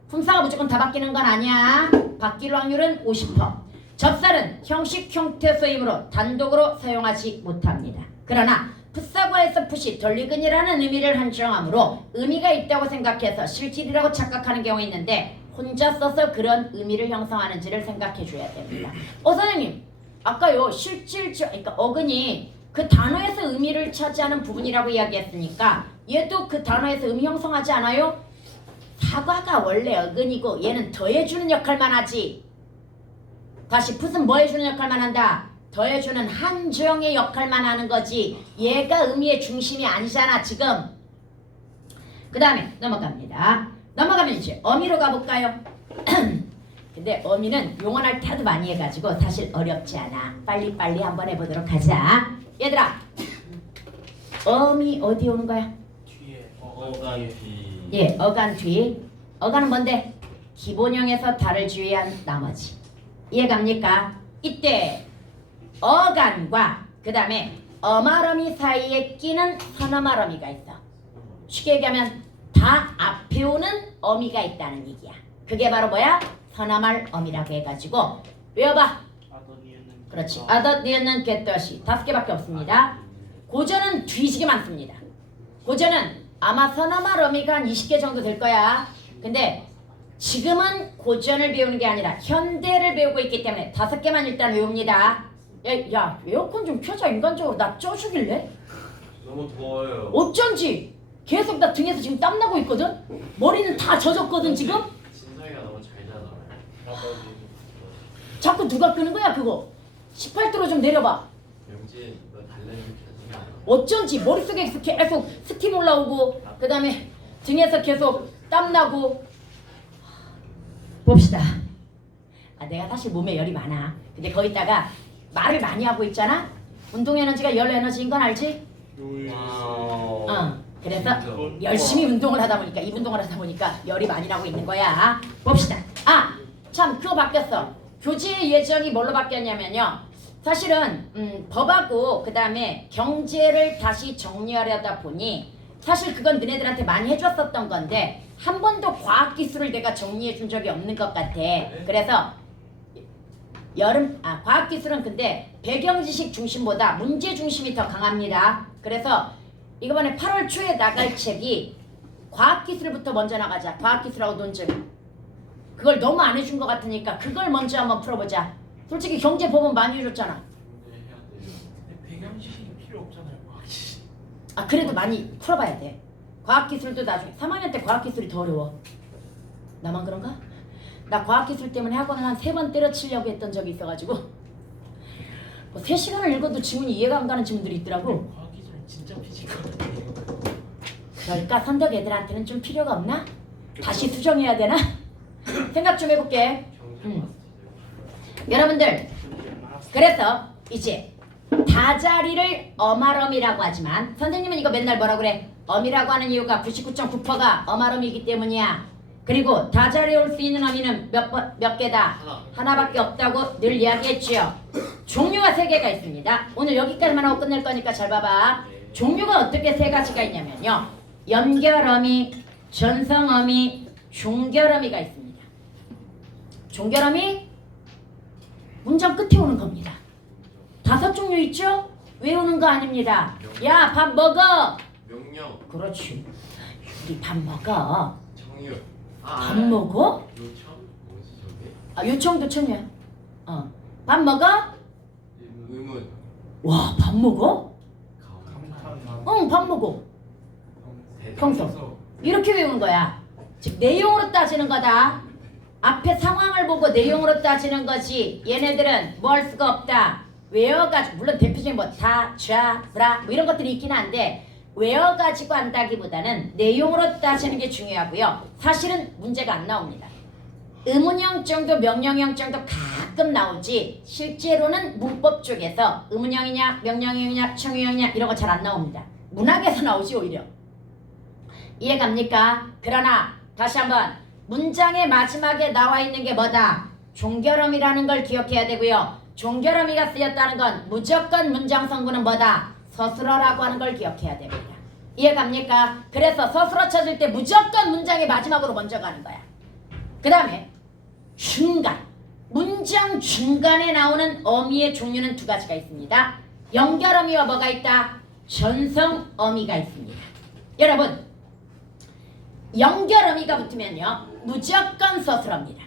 품사가 무조건 다 바뀌는 건 아니야. 바뀔 확률은 50%. 접사는 형식 형태소이므로 단독으로 사용하지 못합니다. 그러나 풋사과에서 풋이 덜리근이라는 의미를 한정하므로 의미가 있다고 생각해서 실질이라고 착각하는 경우 있는데 혼자 써서 그런 의미를 형성하는지를 생각해 줘야 됩니다. 선생님 아까요 실질적 그러니까 어근이 그 단어에서 의미를 차지하는 부분이라고 이야기했으니까 얘도 그 단어에서 의미 형성하지 않아요? 사과가 원래 어근이고 얘는 더해주는 역할만 하지. 다시 풋은 뭐 해주는 역할만 한다? 더해주는 한정의 역할만 하는 거지 얘가 의미의 중심이 아니잖아 지금. 그 다음에 넘어갑니다. 넘어가면 이제 어미로 가볼까요? 근데 어미는 용언할 때 하도 많이 해가지고 사실 어렵지 않아. 빨리빨리 한번 해보도록 하자. 얘들아 어미 어디 오는 거야? 뒤에 어간 뒤. 예, 어간 뒤. 어간은 뭔데? 기본형에서 달을 주의한 나머지. 이해갑니까? 이때 어간과 그 다음에 어말어미 사이에 끼는 선어말어미가 있어. 쉽게 얘기하면 다 앞에 오는 어미가 있다는 얘기야. 그게 바로 뭐야? 선어말어미라고 해가지고 외워봐. 아더니에는 그렇지. 아덧 니은는 겟덧이 5개밖에 없습니다. 고전은 뒤지게 많습니다. 고전은 아마 선어말 어미가 한 20개 정도 될 거야. 근데 지금은 고전을 배우는 게 아니라 현대를 배우고 있기 때문에 5개만 일단 외웁니다. 야 에어컨 좀 켜자. 인간적으로 나 쪄주길래? 너무 더워요. 어쩐지 계속 나 등에서 지금 땀나고 있거든? 머리는 다 젖었거든 지금? 진성이가 너무 잘 자잖아요. 아더니 자꾸 누가 끄는 거야 그거? 18도로 좀 내려봐. 영진 너 달래는 켜지면 안 돼. 어쩐지 머릿속에 계속 스팀 올라오고 그 다음에 등에서 계속 땀나고. 봅시다. 내가 사실 몸에 열이 많아. 근데 거기다가 말을 많이 하고 있잖아. 운동 에너지가 열 에너지인 건 알지? 와우. 그래서 진짜. 열심히 운동을 하다 보니까 이 운동을 하다 보니까 열이 많이 나고 있는 거야. 봅시다. 참 그거 바뀌었어. 교재 예정이 뭘로 바뀌었냐면요. 사실은 법하고 그 다음에 경제를 다시 정리하려다 보니 사실 그건 너네들한테 많이 해줬었던 건데 한 번도 과학기술을 내가 정리해 준 적이 없는 것 같아. 그래서 과학기술은 근데 배경지식 중심보다 문제 중심이 더 강합니다. 그래서 이번에 8월 초에 나갈 책이 과학기술부터 먼저 나가자. 과학기술하고 논증. 그걸 너무 안 해준 것 같으니까 그걸 먼저 한번 풀어보자. 솔직히 경제법은 많이 해줬잖아. 근데 해야 돼요. 근데 배경지식이 필요 없잖아요. 과학지식. 그래도 많이 풀어봐야 돼. 과학기술도 나중에 3학년 때 과학기술이 더 어려워. 나만 그런가? 나 과학기술 때문에 학원을 한 3번 때려치려고 했던 적이 있어가지고 뭐 3시간을 읽어도 지문이 이해가 안 가는 지문들이 있더라고. 과학기술은 진짜 피지컬이에요. 그러니까 선덕 애들한테는 좀 필요가 없나? 다시 수정해야 되나? 생각 좀 해볼게. 경제 마스터. 여러분들 그래서 이제 다자리를 어말어미라고 하지만 선생님은 이거 맨날 뭐라 그래? 어미라고 하는 이유가 99.9%가 어말어미이기 때문이야. 그리고 다자리에 올 수 있는 어미는 몇 개다? 하나밖에 없다고 늘 이야기했지요. 종류가 3개가 있습니다. 오늘 여기까지만 하고 끝낼 거니까 잘 봐봐. 종류가 어떻게 3가지가 있냐면요. 연결어미, 전성어미, 종결어미가 있습니다. 종결어미 문장 끝에 오는 겁니다. 5종류 있죠? 외우는 거 아닙니다. 야, 밥 먹어. 명령. 그렇지. 우리 밥 먹어. 정유. 밥 먹어? 요청? 뭐지 저게? 요청도 청이야. 밥 먹어? 의문. 와, 밥 먹어? 가운. 감탄. 응, 밥 먹어. 대답. 평소. 이렇게 외우는 거야. 즉 내용으로 따지는 거다. 앞에 상황을 보고 내용으로 따지는 거지. 얘네들은 뭐 할 수가 없다. 외워가지고 물론 대표적인 뭐 다, 자, 브라 뭐 이런 것들이 있긴 한데 외워가지고 한다기보다는 내용으로 따지는 게 중요하고요. 사실은 문제가 안 나옵니다. 의문형 정도, 명령형 정도 가끔 나오지 실제로는 문법 쪽에서 의문형이냐, 명령형이냐, 청유형이냐 이런 거 잘 안 나옵니다. 문학에서 나오지 오히려. 이해갑니까? 그러나 다시 한번 문장의 마지막에 나와 있는 게 뭐다? 종결어미라는 걸 기억해야 되고요. 종결어미가 쓰였다는 건 무조건 문장 성분은 뭐다? 서술어라고 하는 걸 기억해야 됩니다. 이해갑니까? 그래서 서술어 찾을 때 무조건 문장의 마지막으로 먼저 가는 거야. 그 다음에 중간. 문장 중간에 나오는 어미의 종류는 2가지가 있습니다. 연결어미와 뭐가 있다? 전성어미가 있습니다. 여러분 연결어미가 붙으면요 무조건 서술어입니다.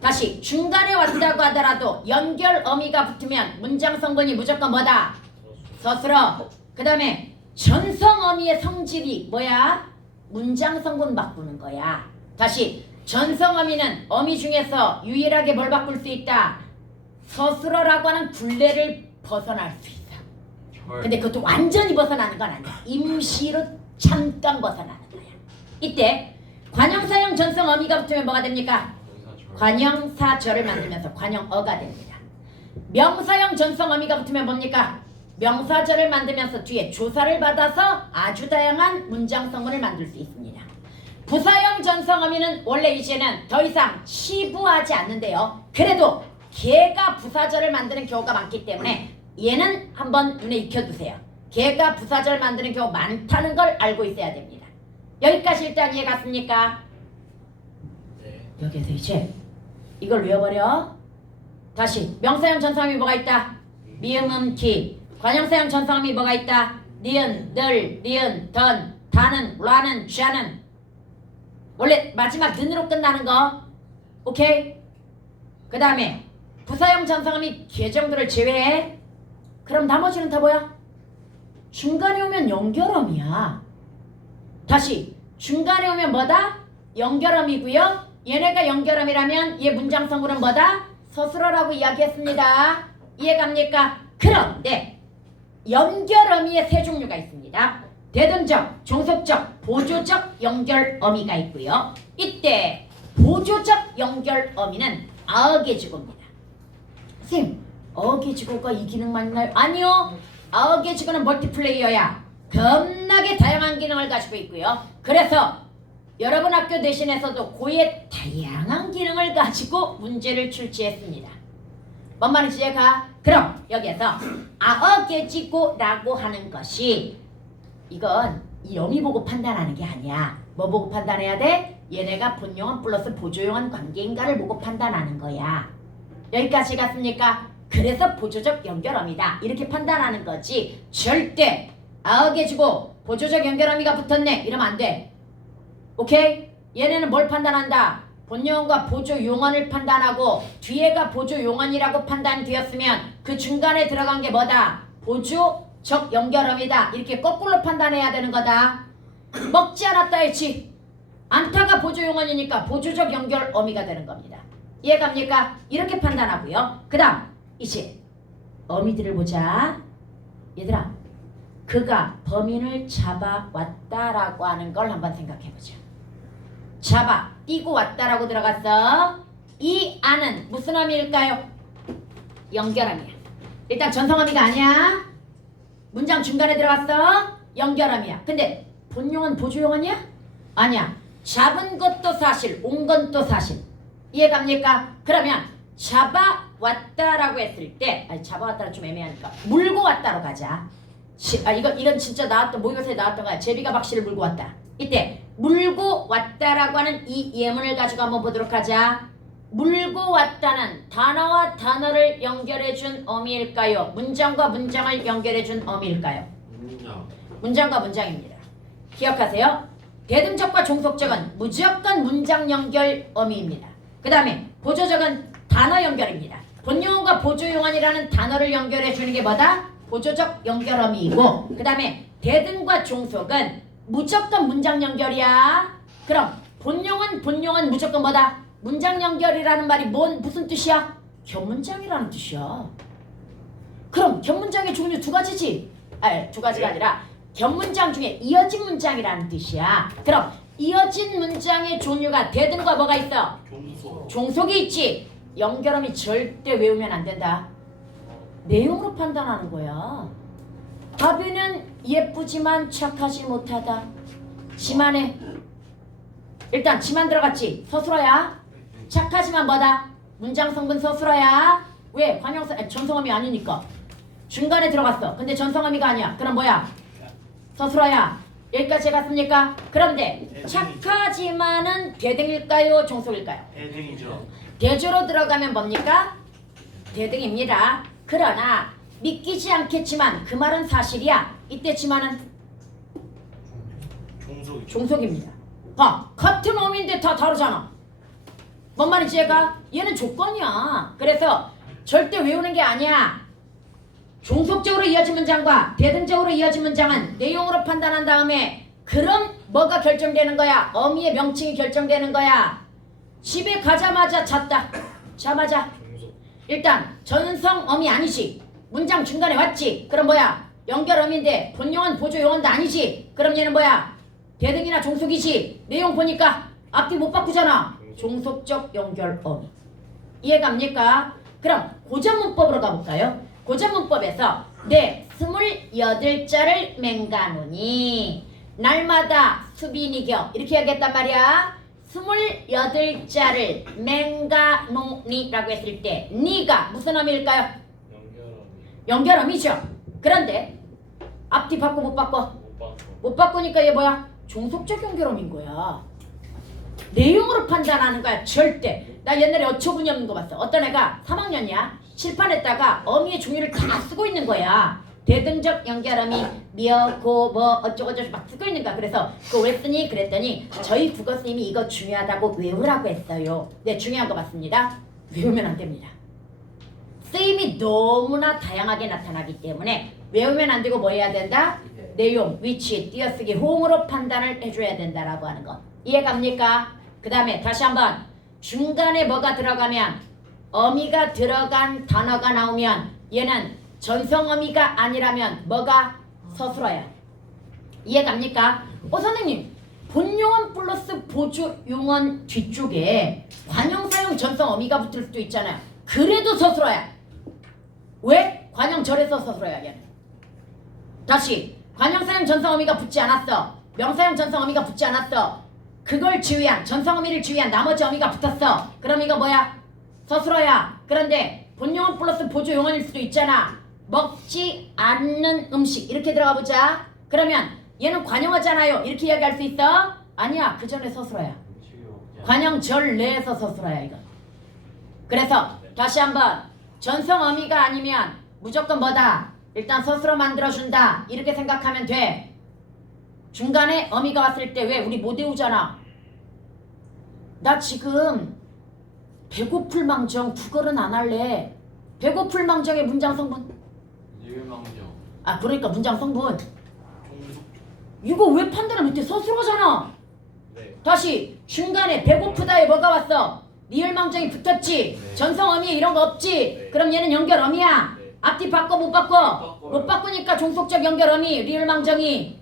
다시 중간에 왔다고 하더라도 연결어미가 붙으면 문장 성분이 무조건 뭐다? 서술어. 그 다음에 전성어미의 성질이 뭐야? 문장 성분 바꾸는 거야. 다시 전성어미는 어미 중에서 유일하게 뭘 바꿀 수 있다? 서술어라고 하는 굴레를 벗어날 수 있어. 절. 근데 그것도 완전히 벗어나는 건 아니야. 임시로 잠깐 벗어나는 거야. 이때 관형사형 전성 어미가 붙으면 뭐가 됩니까? 명사절. 관형사절을 만들면서 관형어가 됩니다. 명사형 전성 어미가 붙으면 뭡니까? 명사절을 만들면서 뒤에 조사를 받아서 아주 다양한 문장성문을 만들 수 있습니다. 부사형 전성 어미는 원래 이제는 더 이상 시부하지 않는데요. 그래도 걔가 부사절을 만드는 경우가 많기 때문에 얘는 한번 눈에 익혀두세요. 걔가 부사절 만드는 경우 많다는 걸 알고 있어야 됩니다. 여기까지 일단 이해 갔습니까? 네. 여기에서 이제 이걸 외워버려. 다시 명사형 전성함이 뭐가 있다? 미음, 기. 관형사형 전성함이 뭐가 있다? 니은, 늘, 니은, 던, 다는, 라는, 쥐는. 원래 마지막 는으로 끝나는 거. 오케이? 그 다음에 부사형 전성함이 개 정도를 제외해. 그럼 나머지는 다 뭐야? 중간에 오면 연결음이야. 다시 중간에 오면 뭐다? 연결음이고요. 얘네가 연결음이라면 얘 문장성분은 뭐다? 서술어라고 이야기했습니다. 이해갑니까? 그런데 연결어미의 세 종류가 있습니다. 대등적, 종속적, 보조적 연결어미가 있고요. 이때 보조적 연결어미는 아어게주고입니다. 선생님, 어게주고가 이 기능만 있나요? 아니요. 아어게주고는 멀티플레이어야. 겁나게 다양한 기능을 가지고 있고요. 그래서 여러분 학교 대신에서도 고의 다양한 기능을 가지고 문제를 출제했습니다. 뭔 말인지 이해가? 그럼 여기에서 아어게지고라고 하는 것이 이건 이 어미 보고 판단하는 게 아니야. 뭐 보고 판단해야 돼? 얘네가 본용언 플러스 보조용언 관계인가를 보고 판단하는 거야. 여기까지 갔습니까? 그래서 보조적 연결어미다. 이렇게 판단하는 거지. 절대 아어게지고 보조적 연결어미가 붙었네 이러면 안 돼. 오케이? 얘네는 뭘 판단한다? 본용어과 보조용언을 판단하고 뒤에가 보조용언이라고 판단되었으면 그 중간에 들어간 게 뭐다? 보조적 연결어미다. 이렇게 거꾸로 판단해야 되는 거다. 먹지 않았다 했지. 안타가 보조용언이니까 보조적 연결어미가 되는 겁니다. 이해갑니까? 이렇게 판단하고요. 그 다음 이제 어미들을 보자. 얘들아, 그가 범인을 잡아왔다라고 하는 걸 한번 생각해보자. 잡아, 뛰고 왔다라고 들어갔어. 이 안은 무슨 어미일까요? 연결어미야. 일단 전성어미가 아니야. 문장 중간에 들어갔어. 연결어미야. 근데 본용은 보조용언이야? 아니야. 잡은 것도 사실, 온 건 또 사실. 이해갑니까? 그러면 잡아왔다라고 했을 때, 아니 잡아왔다는 좀 애매하니까 물고 왔다로 가자. 이건 진짜 나왔던 모의고사에 나왔던 거야. 제비가 박씨를 물고 왔다. 이때 물고 왔다라고 하는 이 예문을 가지고 한번 보도록 하자. 물고 왔다는 단어와 단어를 연결해준 어미일까요? 문장과 문장을 연결해준 어미일까요? 문장. 문장과 문장입니다. 기억하세요. 대등적과 종속적은 무조건 문장 연결 어미입니다. 그 다음에 보조적은 단어 연결입니다. 본용어과 보조용언이라는 단어를 연결해 주는 게 뭐다? 보조적 연결 어미이고, 그 다음에 대등과 종속은 무조건 문장 연결이야. 그럼 본용은 무조건 뭐다? 문장 연결이라는 말이 무슨 뜻이야? 겹문장이라는 뜻이야. 그럼 겹문장의 종류 두 가지지? 아니, 두 가지가 아니라 겹문장 중에 이어진 문장이라는 뜻이야. 그럼 이어진 문장의 종류가 대등과 뭐가 있어? 종속. 종속이 있지. 연결음이 절대 외우면 안 된다. 내용으로 판단하는 거야. 가비는 예쁘지만 착하지 못하다. 지만해. 일단 지만 들어갔지. 서술어야. 착하지만 뭐다? 문장 성분 서술어야. 왜? 전성어미 아니니까. 중간에 들어갔어. 근데 전성어미가 아니야. 그럼 뭐야? 서술어야. 여기까지 갔습니까? 그런데 착하지만은 대등일까요? 종속일까요? 대등이죠. 대조로 들어가면 뭡니까? 대등입니다. 그러나 믿기지 않겠지만 그 말은 사실이야. 이때 지만은 종속이죠. 종속입니다. 봐, 같은 어미인데 다 다르잖아. 뭔 말인지 얘가? 얘는 조건이야. 그래서 절대 외우는 게 아니야. 종속적으로 이어진 문장과 대등적으로 이어진 문장은 내용으로 판단한 다음에 그럼 뭐가 결정되는 거야? 어미의 명칭이 결정되는 거야. 집에 가자마자 잤다. 자마자 종속. 일단 전성 어미 아니지. 문장 중간에 왔지. 그럼 뭐야? 연결어민데 본용은 보조용언도 아니지. 그럼 얘는 뭐야? 대등이나 종속이지. 내용 보니까 앞뒤 못 바꾸잖아. 종속적 연결어미. 이해갑니까? 그럼 고전문법으로 가볼까요? 고전문법에서 내 28자를 맹가노니 날마다 수빈이겨 이렇게 하겠단 말이야. 28자를 맹가노니라고 했을 때 니가 무슨 어미일까요? 연결함이 연결어미죠. 그런데 앞뒤 바꿔 못 바꿔? 못 바꿔. 못 바꾸니까 얘 뭐야? 종속적 연결어미인 거야. 내용으로 판단하는 거야. 절대. 나 옛날에 어처구니 없는 거 봤어. 어떤 애가 3학년이야. 칠판에다가 어미의 종류를 다 쓰고 있는 거야. 대등적 연결어미 미어 고뭐 어쩌고저쩌고 막 쓰고 있는 거야. 그래서 그거 왜 쓰니? 그랬더니 저희 국어 선생님이 이거 중요하다고 외우라고 했어요. 네, 중요한 거 맞습니다. 외우면 안 됩니다. 쓰임이 너무나 다양하게 나타나기 때문에 외우면 안 되고 뭐 해야 된다? 내용, 위치, 띄어쓰기, 호응으로 판단을 해줘야 된다라고 하는 것. 이해갑니까? 그 다음에 다시 한번 중간에 뭐가 들어가면 어미가 들어간 단어가 나오면 얘는 전성어미가 아니라면 뭐가 서술어야. 이해갑니까? 선생님 본용언 플러스 보조용언 뒤쪽에 관형사용 전성어미가 붙을 수도 있잖아요. 그래도 서술어야. 왜? 관형절에서 서술어야 얘는. 다시 관형사용 전성어미가 붙지 않았어. 명사용 전성어미가 붙지 않았어. 그걸 지휘한 전성어미를 지휘한 나머지 어미가 붙었어. 그럼 이거 뭐야? 서술어야. 그런데 본용언 플러스 보조용언일 수도 있잖아. 먹지 않는 음식 이렇게 들어가 보자. 그러면 얘는 관형어잖아요. 이렇게 이야기할 수 있어? 아니야. 그 전에 서술어야. 관형절 내에서 서술어야 이거. 그래서 다시 한번 전성어미가 아니면 무조건 뭐다? 일단 서술어 만들어준다. 이렇게 생각하면 돼. 중간에 어미가 왔을 때 왜 우리 못 외우잖아. 나 지금 배고플 망정 국어는 안 할래. 배고플 망정의 문장 성분. 일망정. 아 그러니까 문장 성분. 이거 왜 판단을 못해? 서술어잖아. 네. 다시 중간에 배고프다에 뭐가 왔어? 리을망정이 붙었지. 네. 전성어미 이런 거 없지. 네. 그럼 얘는 연결어미야. 네. 앞뒤 바꿔 못 바꿔? 바꿔요. 못 바꾸니까 종속적 연결어미 리을망정이.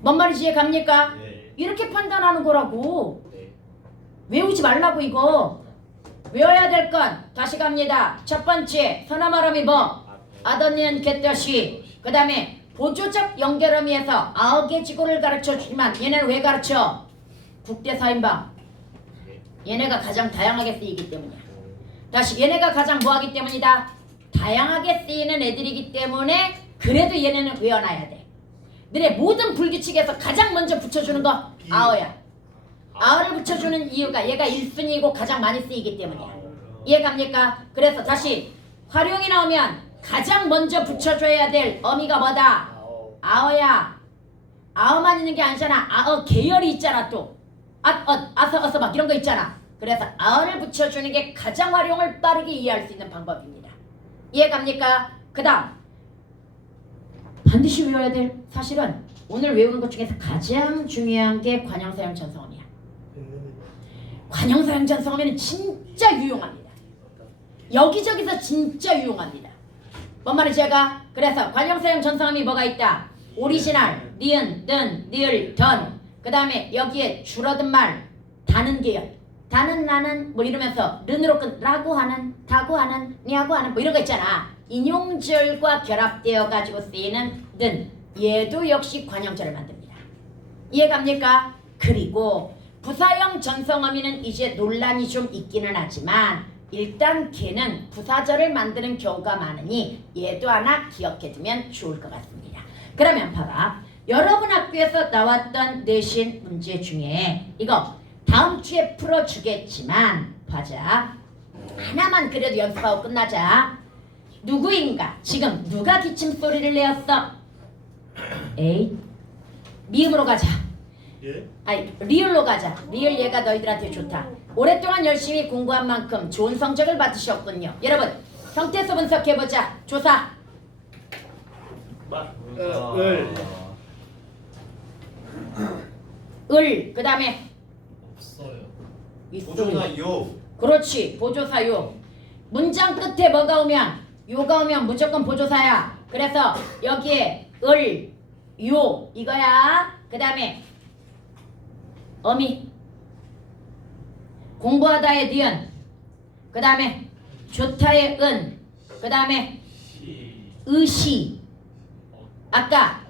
뭔 말인지 이해갑니까? 네. 이렇게 판단하는 거라고. 네. 외우지 말라고 이거. 외워야 될 건 다시 갑니다. 첫 번째 서나말어미 뭐? 아더니언 겟더시. 그 다음에 보조적 연결어미에서 아어게지고를 가르쳐주지만 얘네는 왜 가르쳐? 국대사인방. 얘네가 가장 다양하게 쓰이기 때문이야. 다시 얘네가 가장 뭐하기 때문이다? 다양하게 쓰이는 애들이기 때문에 그래도 얘네는 외워놔야 돼. 너네 모든 불규칙에서 가장 먼저 붙여주는 거 아어야. 아어를 붙여주는 이유가 얘가 1순위이고 가장 많이 쓰이기 때문이야. 이해갑니까? 그래서 다시 활용이 나오면 가장 먼저 붙여줘야 될 어미가 뭐다? 아어야. 아어만 있는 게 아니잖아. 아어 계열이 있잖아 또. 아서 어서 막 이런 거 있잖아. 그래서 아어를 붙여주는 게 가장 활용을 빠르게 이해할 수 있는 방법입니다. 이해갑니까? 그 다음 반드시 외워야 될 사실은 오늘 외우는 것 중에서 가장 중요한 게 관형사용 전성어미야. 관형사용 전성어미는 진짜 유용합니다. 여기저기서 진짜 유용합니다. 뭔 말인지 제가 그래서 관형사용 전성어미 뭐가 있다? 오리지널, 니은, 는, 니을, 던. 그 다음에 여기에 줄어든 말, 다는 계열. 다는 나는 뭐 이러면서 른으로 끝라고 하는, 다고 하는, 니하고 하는 뭐 이런 거 있잖아. 인용절과 결합되어 가지고 쓰이는 는. 얘도 역시 관형절을 만듭니다. 이해갑니까? 그리고 부사형 전성어미는 이제 논란이 좀 있기는 하지만 일단 걔는 부사절을 만드는 경우가 많으니 얘도 하나 기억해두면 좋을 것 같습니다. 그러면 봐봐. 여러분 학교에서 나왔던 내신 문제 중에 이거 다음 주에 풀어주겠지만 봐자. 하나만 그래도 연습하고 끝나자. 누구인가? 지금 누가 기침소리를 내었어? 에이 미음으로 가자. 예? 아니 리을로 가자. 리을 얘가 너희들한테 좋다. 오랫동안 열심히 공부한 만큼 좋은 성적을 받으셨군요. 여러분 형태수 분석해보자. 조사. 을. 을. 그 다음에 없어요. 보조사 요. 그렇지. 보조사요. 문장 끝에 뭐가 오면 요가 오면 무조건 보조사야. 그래서 여기에 을, 요 이거야. 그 다음에 어미 공부하다의 니은, 그 다음에 좋다의 은, 그 다음에 의시. 아까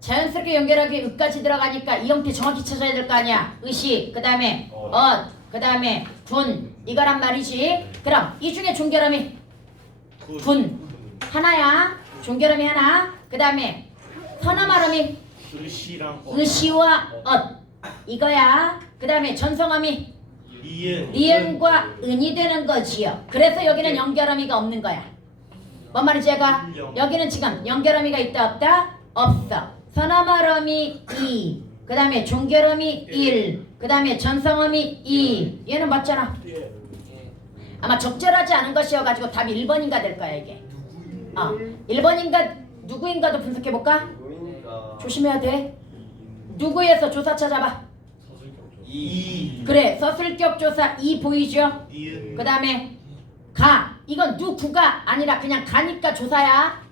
자연스럽게 연결하기 의까지 들어가니까 이 형태 정확히 찾아야 될 거 아니야. 의시, 그 다음에 그 다음에 군 이거란 말이지. 그럼 이 중에 종결음이 군 하나야. 종결음이 하나. 그 다음에 선어말음이 의시랑 의시와 이거야. 그 다음에 전성음이 니은 니은과 은이 되는 거지요. 그래서 여기는 연결어미가 없는 거야. 뭔 말인지 얘가? 여기는 지금 연결어미가 있다 없다? 없어. 선어말어미 2, 그 다음에 종결어미 1, 그 다음에 전성어미 2. 얘는 맞잖아. 아마 적절하지 않은 것이어가지고 답이 1번인가 될 거야 이게. 1번인가 누구인가도 분석해볼까? 조심해야 돼. 누구에서 조사 찾아봐. 그래, 서술격 조사 2 보이죠? 니은 그 다음에 가. 이건 누구가 아니라 그냥 가니까 조사야.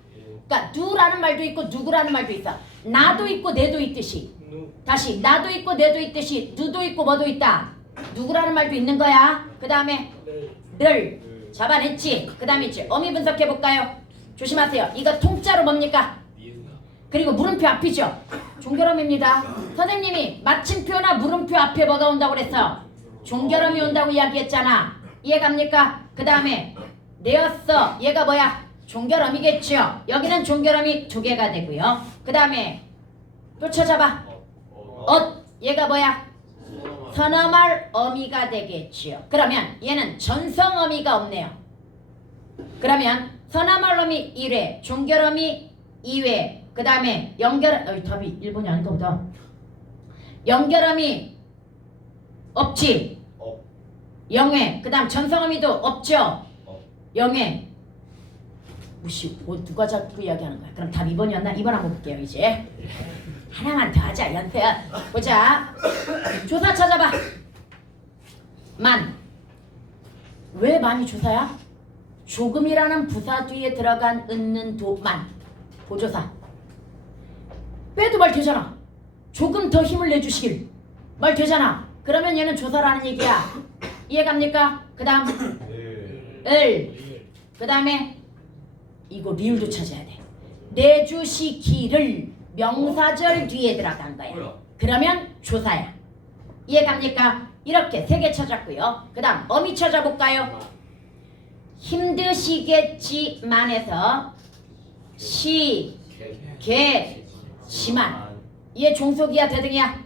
그러니까 누라는 말도 있고 누구라는 말도 있어. 나도 있고 내도 있듯이. 다시 나도 있고 내도 있듯이 누도 있고 뭐도 있다. 누구라는 말도 있는 거야. 그 다음에 를 잡아냈지. 그 다음에 있지. 어미 분석해볼까요? 조심하세요. 이거 통짜로 뭡니까? 그리고 물음표 앞이죠. 종결음입니다. 선생님이 마침표나 물음표 앞에 뭐가 온다고 그랬어? 종결음이 온다고 이야기했잖아. 이해갑니까? 그 다음에 내었어. 얘가 뭐야? 종결음이겠죠. 여기는 종결음이 2개가 되고요. 그 다음에 또 찾아봐. 얘가 뭐야? 선어말 어미가 되겠지요. 그러면 얘는 전성어미가 없네요. 그러면 선어말 어미 1회, 종결어미 2회, 그 다음에 답이 1번이 아닌가 보다. 연결음이 없지. 0회. 그 다음 전성어미도 없죠. 0회. 무시. 누가 자꾸 이야기하는 거야. 그럼 답 2번이었나? 2번 한번 볼게요 이제. 하나만 더 하자. 연습. 보자. 조사 찾아봐. 만. 왜 만이 조사야? 조금이라는 부사 뒤에 들어간 은는 도만. 보조사. 빼도 말 되잖아. 조금 더 힘을 내주시길. 말 되잖아. 그러면 얘는 조사라는 얘기야. 이해갑니까? 그 다음 을. 그 다음에 이거 리을도 찾아야 돼. 내주시기를 명사절 뒤에 들어간 거야. 그러면 조사야. 이해갑니까? 이렇게 3개 찾았고요. 그 다음 어미 찾아볼까요? 힘드시겠지만에서 시겠지만. 얘 종속이야 대등이야?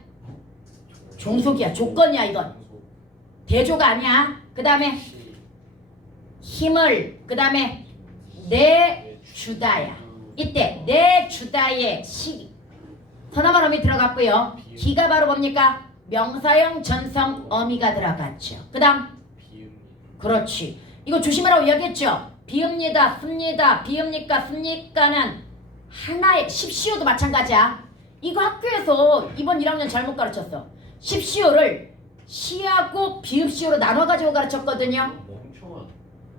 종속이야. 조건이야 이건. 대조가 아니야. 그 다음에 힘을, 그 다음에 내주다야. 이때 내주다의 시 선어말 어미 들어갔고요. 기가 바로 뭡니까? 명사형 전성 어미가 들어갔죠. 그 다음 그렇지. 이거 조심하라고 이야기했죠. 비읍니다, 씁니다, 비읍니까, 씁니까는 하나의 십시오도 마찬가지야. 이거 학교에서 이번 1학년 잘못 가르쳤어. 십시오를 시하고 비읍시오로 나눠가지고 가르쳤거든요. 멍청한.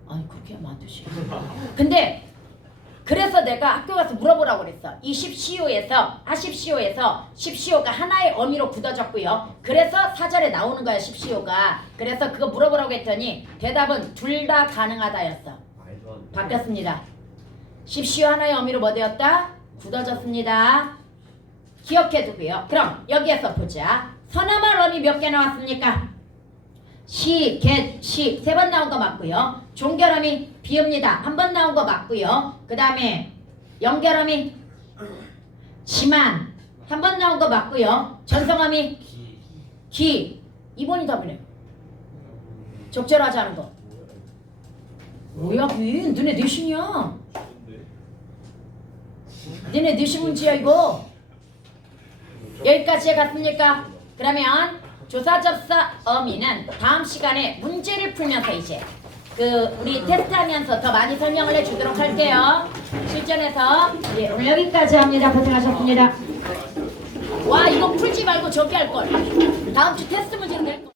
아니 그렇게 하면 안 되지. 근데 그래서 내가 학교 가서 물어보라고 그랬어. 이 십시오에서 십시오가 하나의 어미로 굳어졌고요. 그래서 사절에 나오는 거야 십시오가. 그래서 그거 물어보라고 했더니 대답은 둘 다 가능하다였어. 바뀌었습니다. 십시오 하나의 어미로 뭐 되었다? 굳어졌습니다. 기억해두고요. 그럼 여기에서 보자. 선어말 어미 몇 개 나왔습니까? 시, 겟, 시 3번 나온 거 맞고요. 종결어미 비읍니다. 1번 나온 거 맞고요. 그 다음에 연결어미 지만 1번 나온 거 맞고요. 전성어미 기 2번이 답이네. 적절하지 않은 거. 뭐야 빈? 너네 내신이야. 너네 내신 문제야 이거. 여기까지 갔습니까? 그러면 조사접사 어미는 다음 시간에 문제를 풀면서 이제 우리 테스트하면서 더 많이 설명을 해주도록 할게요. 실전에서. 예, 오늘 여기까지 합니다. 고생하셨습니다. 와 이거 풀지 말고 저기 할 걸. 다음 주 테스트 문제로 낼 걸.